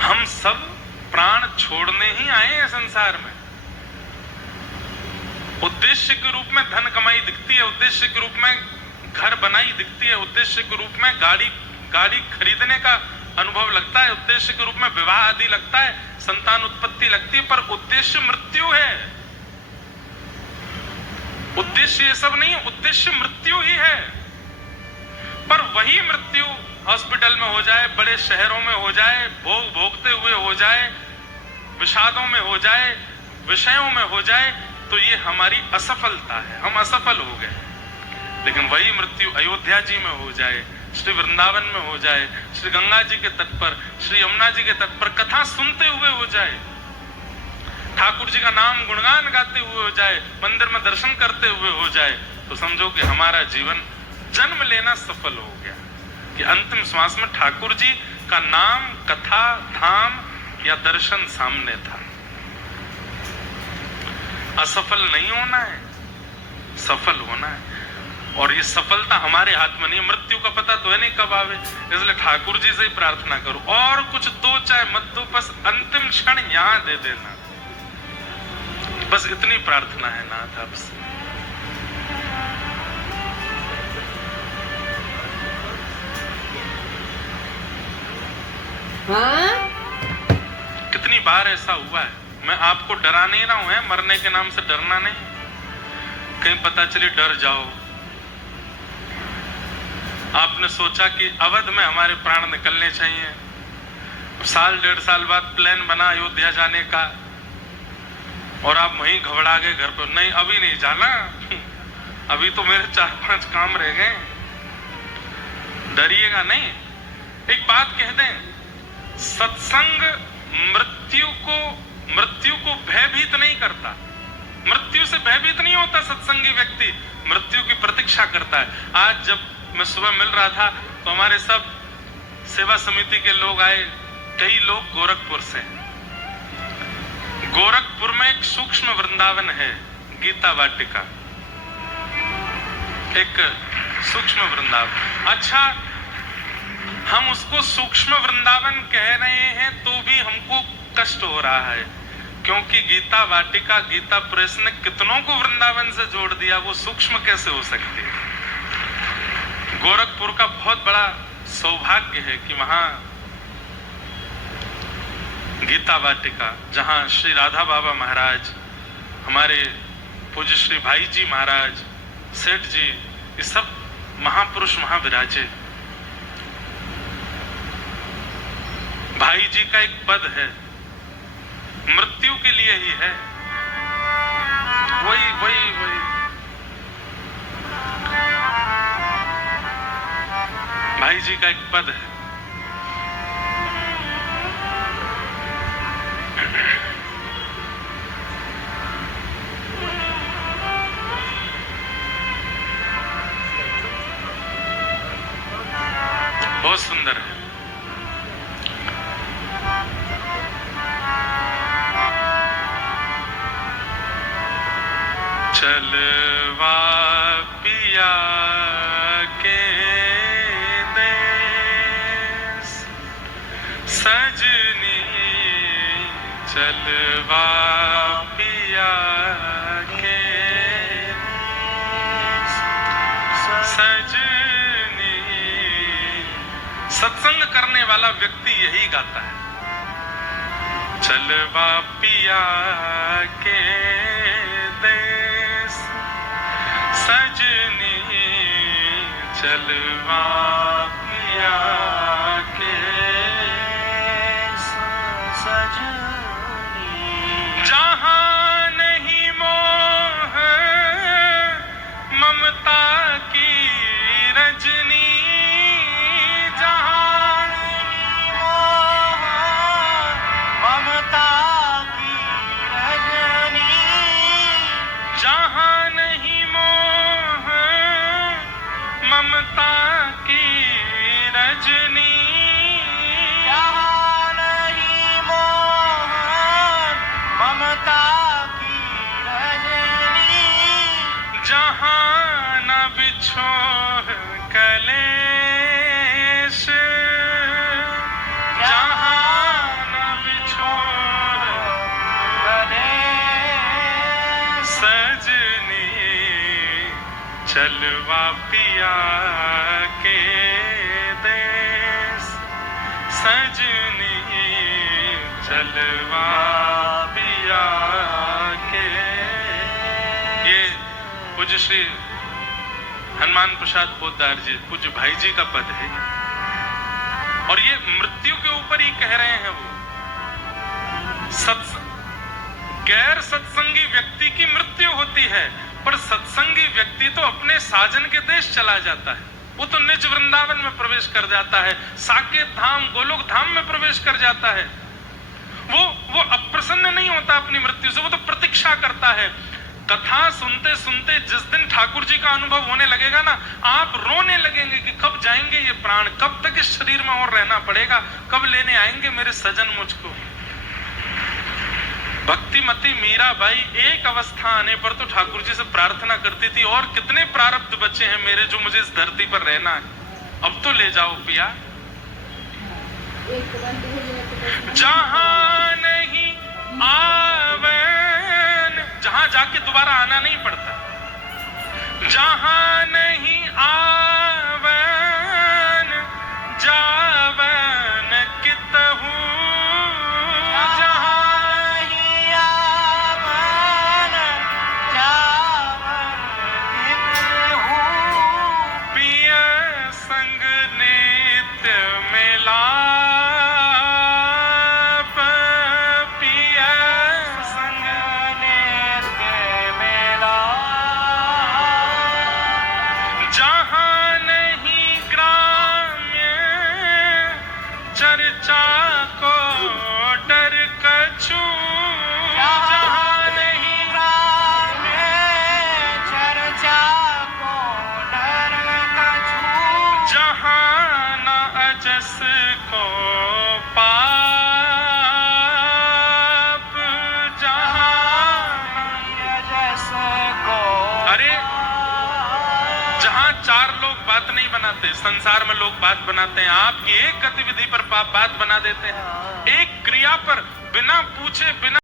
हम सब प्राण छोड़ने ही आए हैं संसार में। उद्देश्य के रूप में धन कमाई दिखती है, उद्देश्य के रूप में घर बनाई दिखती है, उद्देश्य के रूप में गाड़ी खरीदने का अनुभव लगता है, उद्देश्य के रूप में विवाह आदि लगता है, संतान उत्पत्ति लगती है, पर उद्देश्य मृत्यु है। उद्देश्य ये सब नहीं है, उद्देश्य मृत्यु ही है। पर वही मृत्यु हॉस्पिटल में हो जाए, बड़े शहरों में हो जाए, भोगते हुए हो जाए, विषादों में हो जाए, विषयों में हो जाए, तो ये हमारी असफलता है, हम असफल हो गए। लेकिन वही मृत्यु अयोध्या जी में हो जाए, श्री वृंदावन में हो जाए, श्री गंगा जी के तट पर, श्री यमुना जी के तट पर कथा सुनते हुए हो जाए, ठाकुर जी का नाम गुणगान गाते हुए हो जाए, मंदिर में दर्शन करते हुए हो जाए, तो समझो कि हमारा जीवन जन्म लेना सफल हो गया, कि अंतिम श्वास में ठाकुर जी का नाम, कथा, धाम या दर्शन सामने था। असफल नहीं होना है, सफल होना है। और ये सफलता हमारे हाथ में नहीं, मृत्यु का पता तो है नहीं कब आवे, इसलिए ठाकुर जी से ही प्रार्थना करो, और कुछ दो चाहे मत दो, बस अंतिम क्षण यहां दे देना, बस इतनी प्रार्थना है नाथ आपसे। कितनी बार ऐसा हुआ है, मैं आपको डरा नहीं रहा हूं, मरने के नाम से डरना नहीं, कहीं पता चली डर जाओ, आपने सोचा कि अवध में हमारे प्राण निकलने चाहिए, साल 1.5 साल बाद प्लान बना अयोध्या जाने का और आप वहीं घबरा गए घर पर, नहीं अभी नहीं जाना, अभी तो मेरे 4-5 काम रह गए। डरिएगा नहीं। एक बात कह दें, सत्संग मृत्यु को भयभीत नहीं करता। मृत्यु से भयभीत नहीं होता सत्संगी व्यक्ति, मृत्यु की प्रतीक्षा करता है। आज जब मैं सुबह मिल रहा था तो हमारे सब सेवा समिति के लोग आए, कई लोग गोरखपुर से। गोरखपुर में एक सूक्ष्म वृंदावन है, गीता वाटिका, एक सूक्ष्म वृंदावन। अच्छा, हम उसको सूक्ष्म वृंदावन कह रहे हैं तो भी हमको कष्ट हो रहा है, क्योंकि गीता वाटिका, गीता प्रेस ने कितनों को वृंदावन से जोड़ दिया, वो सूक्ष्म कैसे हो सकती है। गोरखपुर का बहुत बड़ा सौभाग्य है कि वहां गीता वाटिका, जहां श्री राधा बाबा महाराज, हमारे पूज्य श्री भाई जी महाराज, सेठ जी, ये सब महापुरुष वहां विराजे। भाई जी का एक पद है, मृत्यु के लिए ही है, वही वही वही भाई जी का एक पद है। बहुत सुंदर है। चलवा पिया के देश सजनी, चलवा पिया के सजनी। सत्संग करने वाला व्यक्ति यही गाता है, चलवा पिया के सजनी, चलवा पिया के सजनी। जहां नहीं मोह ममता की रजनी, जहां नहीं मोह ममता की रजनी, जहां नहीं ममता की रजनी, जहां नहीं मोह ममता की रजनी, जहां न बिछोह कलेश, जहां न बिछोह कलेश, सजनी, चलवा पिया के देश सजनी, चलवा पिया के। ये पूज्य श्री हनुमान प्रसाद पोद्दार जी, पूज्य भाई जी का पद है, और ये मृत्यु के ऊपर ही कह रहे हैं। वो गैर सत्संगी व्यक्ति की मृत्यु होती है, पर सत्संगी व्यक्ति तो अपने साजन के देश चला जाता है, वो तो निज वृंदावन में प्रवेश कर जाता है, साकेत धाम, गोलोक धाम में प्रवेश कर जाता है। वो अप्रसन्न नहीं होता अपनी मृत्यु से, वो तो प्रतीक्षा करता है। कथा सुनते सुनते जिस दिन ठाकुर जी का अनुभव होने लगेगा ना, आप रोने लगेंगे कि कब जाएंगे ये प्राण, कब तक इस शरीर में और रहना पड़ेगा, कब लेने आएंगे मेरे सजन मुझको। भक्तिमती मीराबाई एक अवस्था आने पर तो ठाकुर जी से प्रार्थना करती थी, और कितने प्रारब्ध बचे हैं मेरे जो मुझे इस धरती पर रहना है, अब तो ले जाओ पिया। जहां नहीं आवन, जहां जाके दोबारा आना नहीं पड़ता, जहां नहीं आवन जावन कितहू, जिसको पाप जहां, अरे जहां चार लोग बात नहीं बनाते, संसार में लोग बात बनाते हैं, आपकी एक गतिविधि पर बात बना देते हैं, एक क्रिया पर बिना पूछे बिना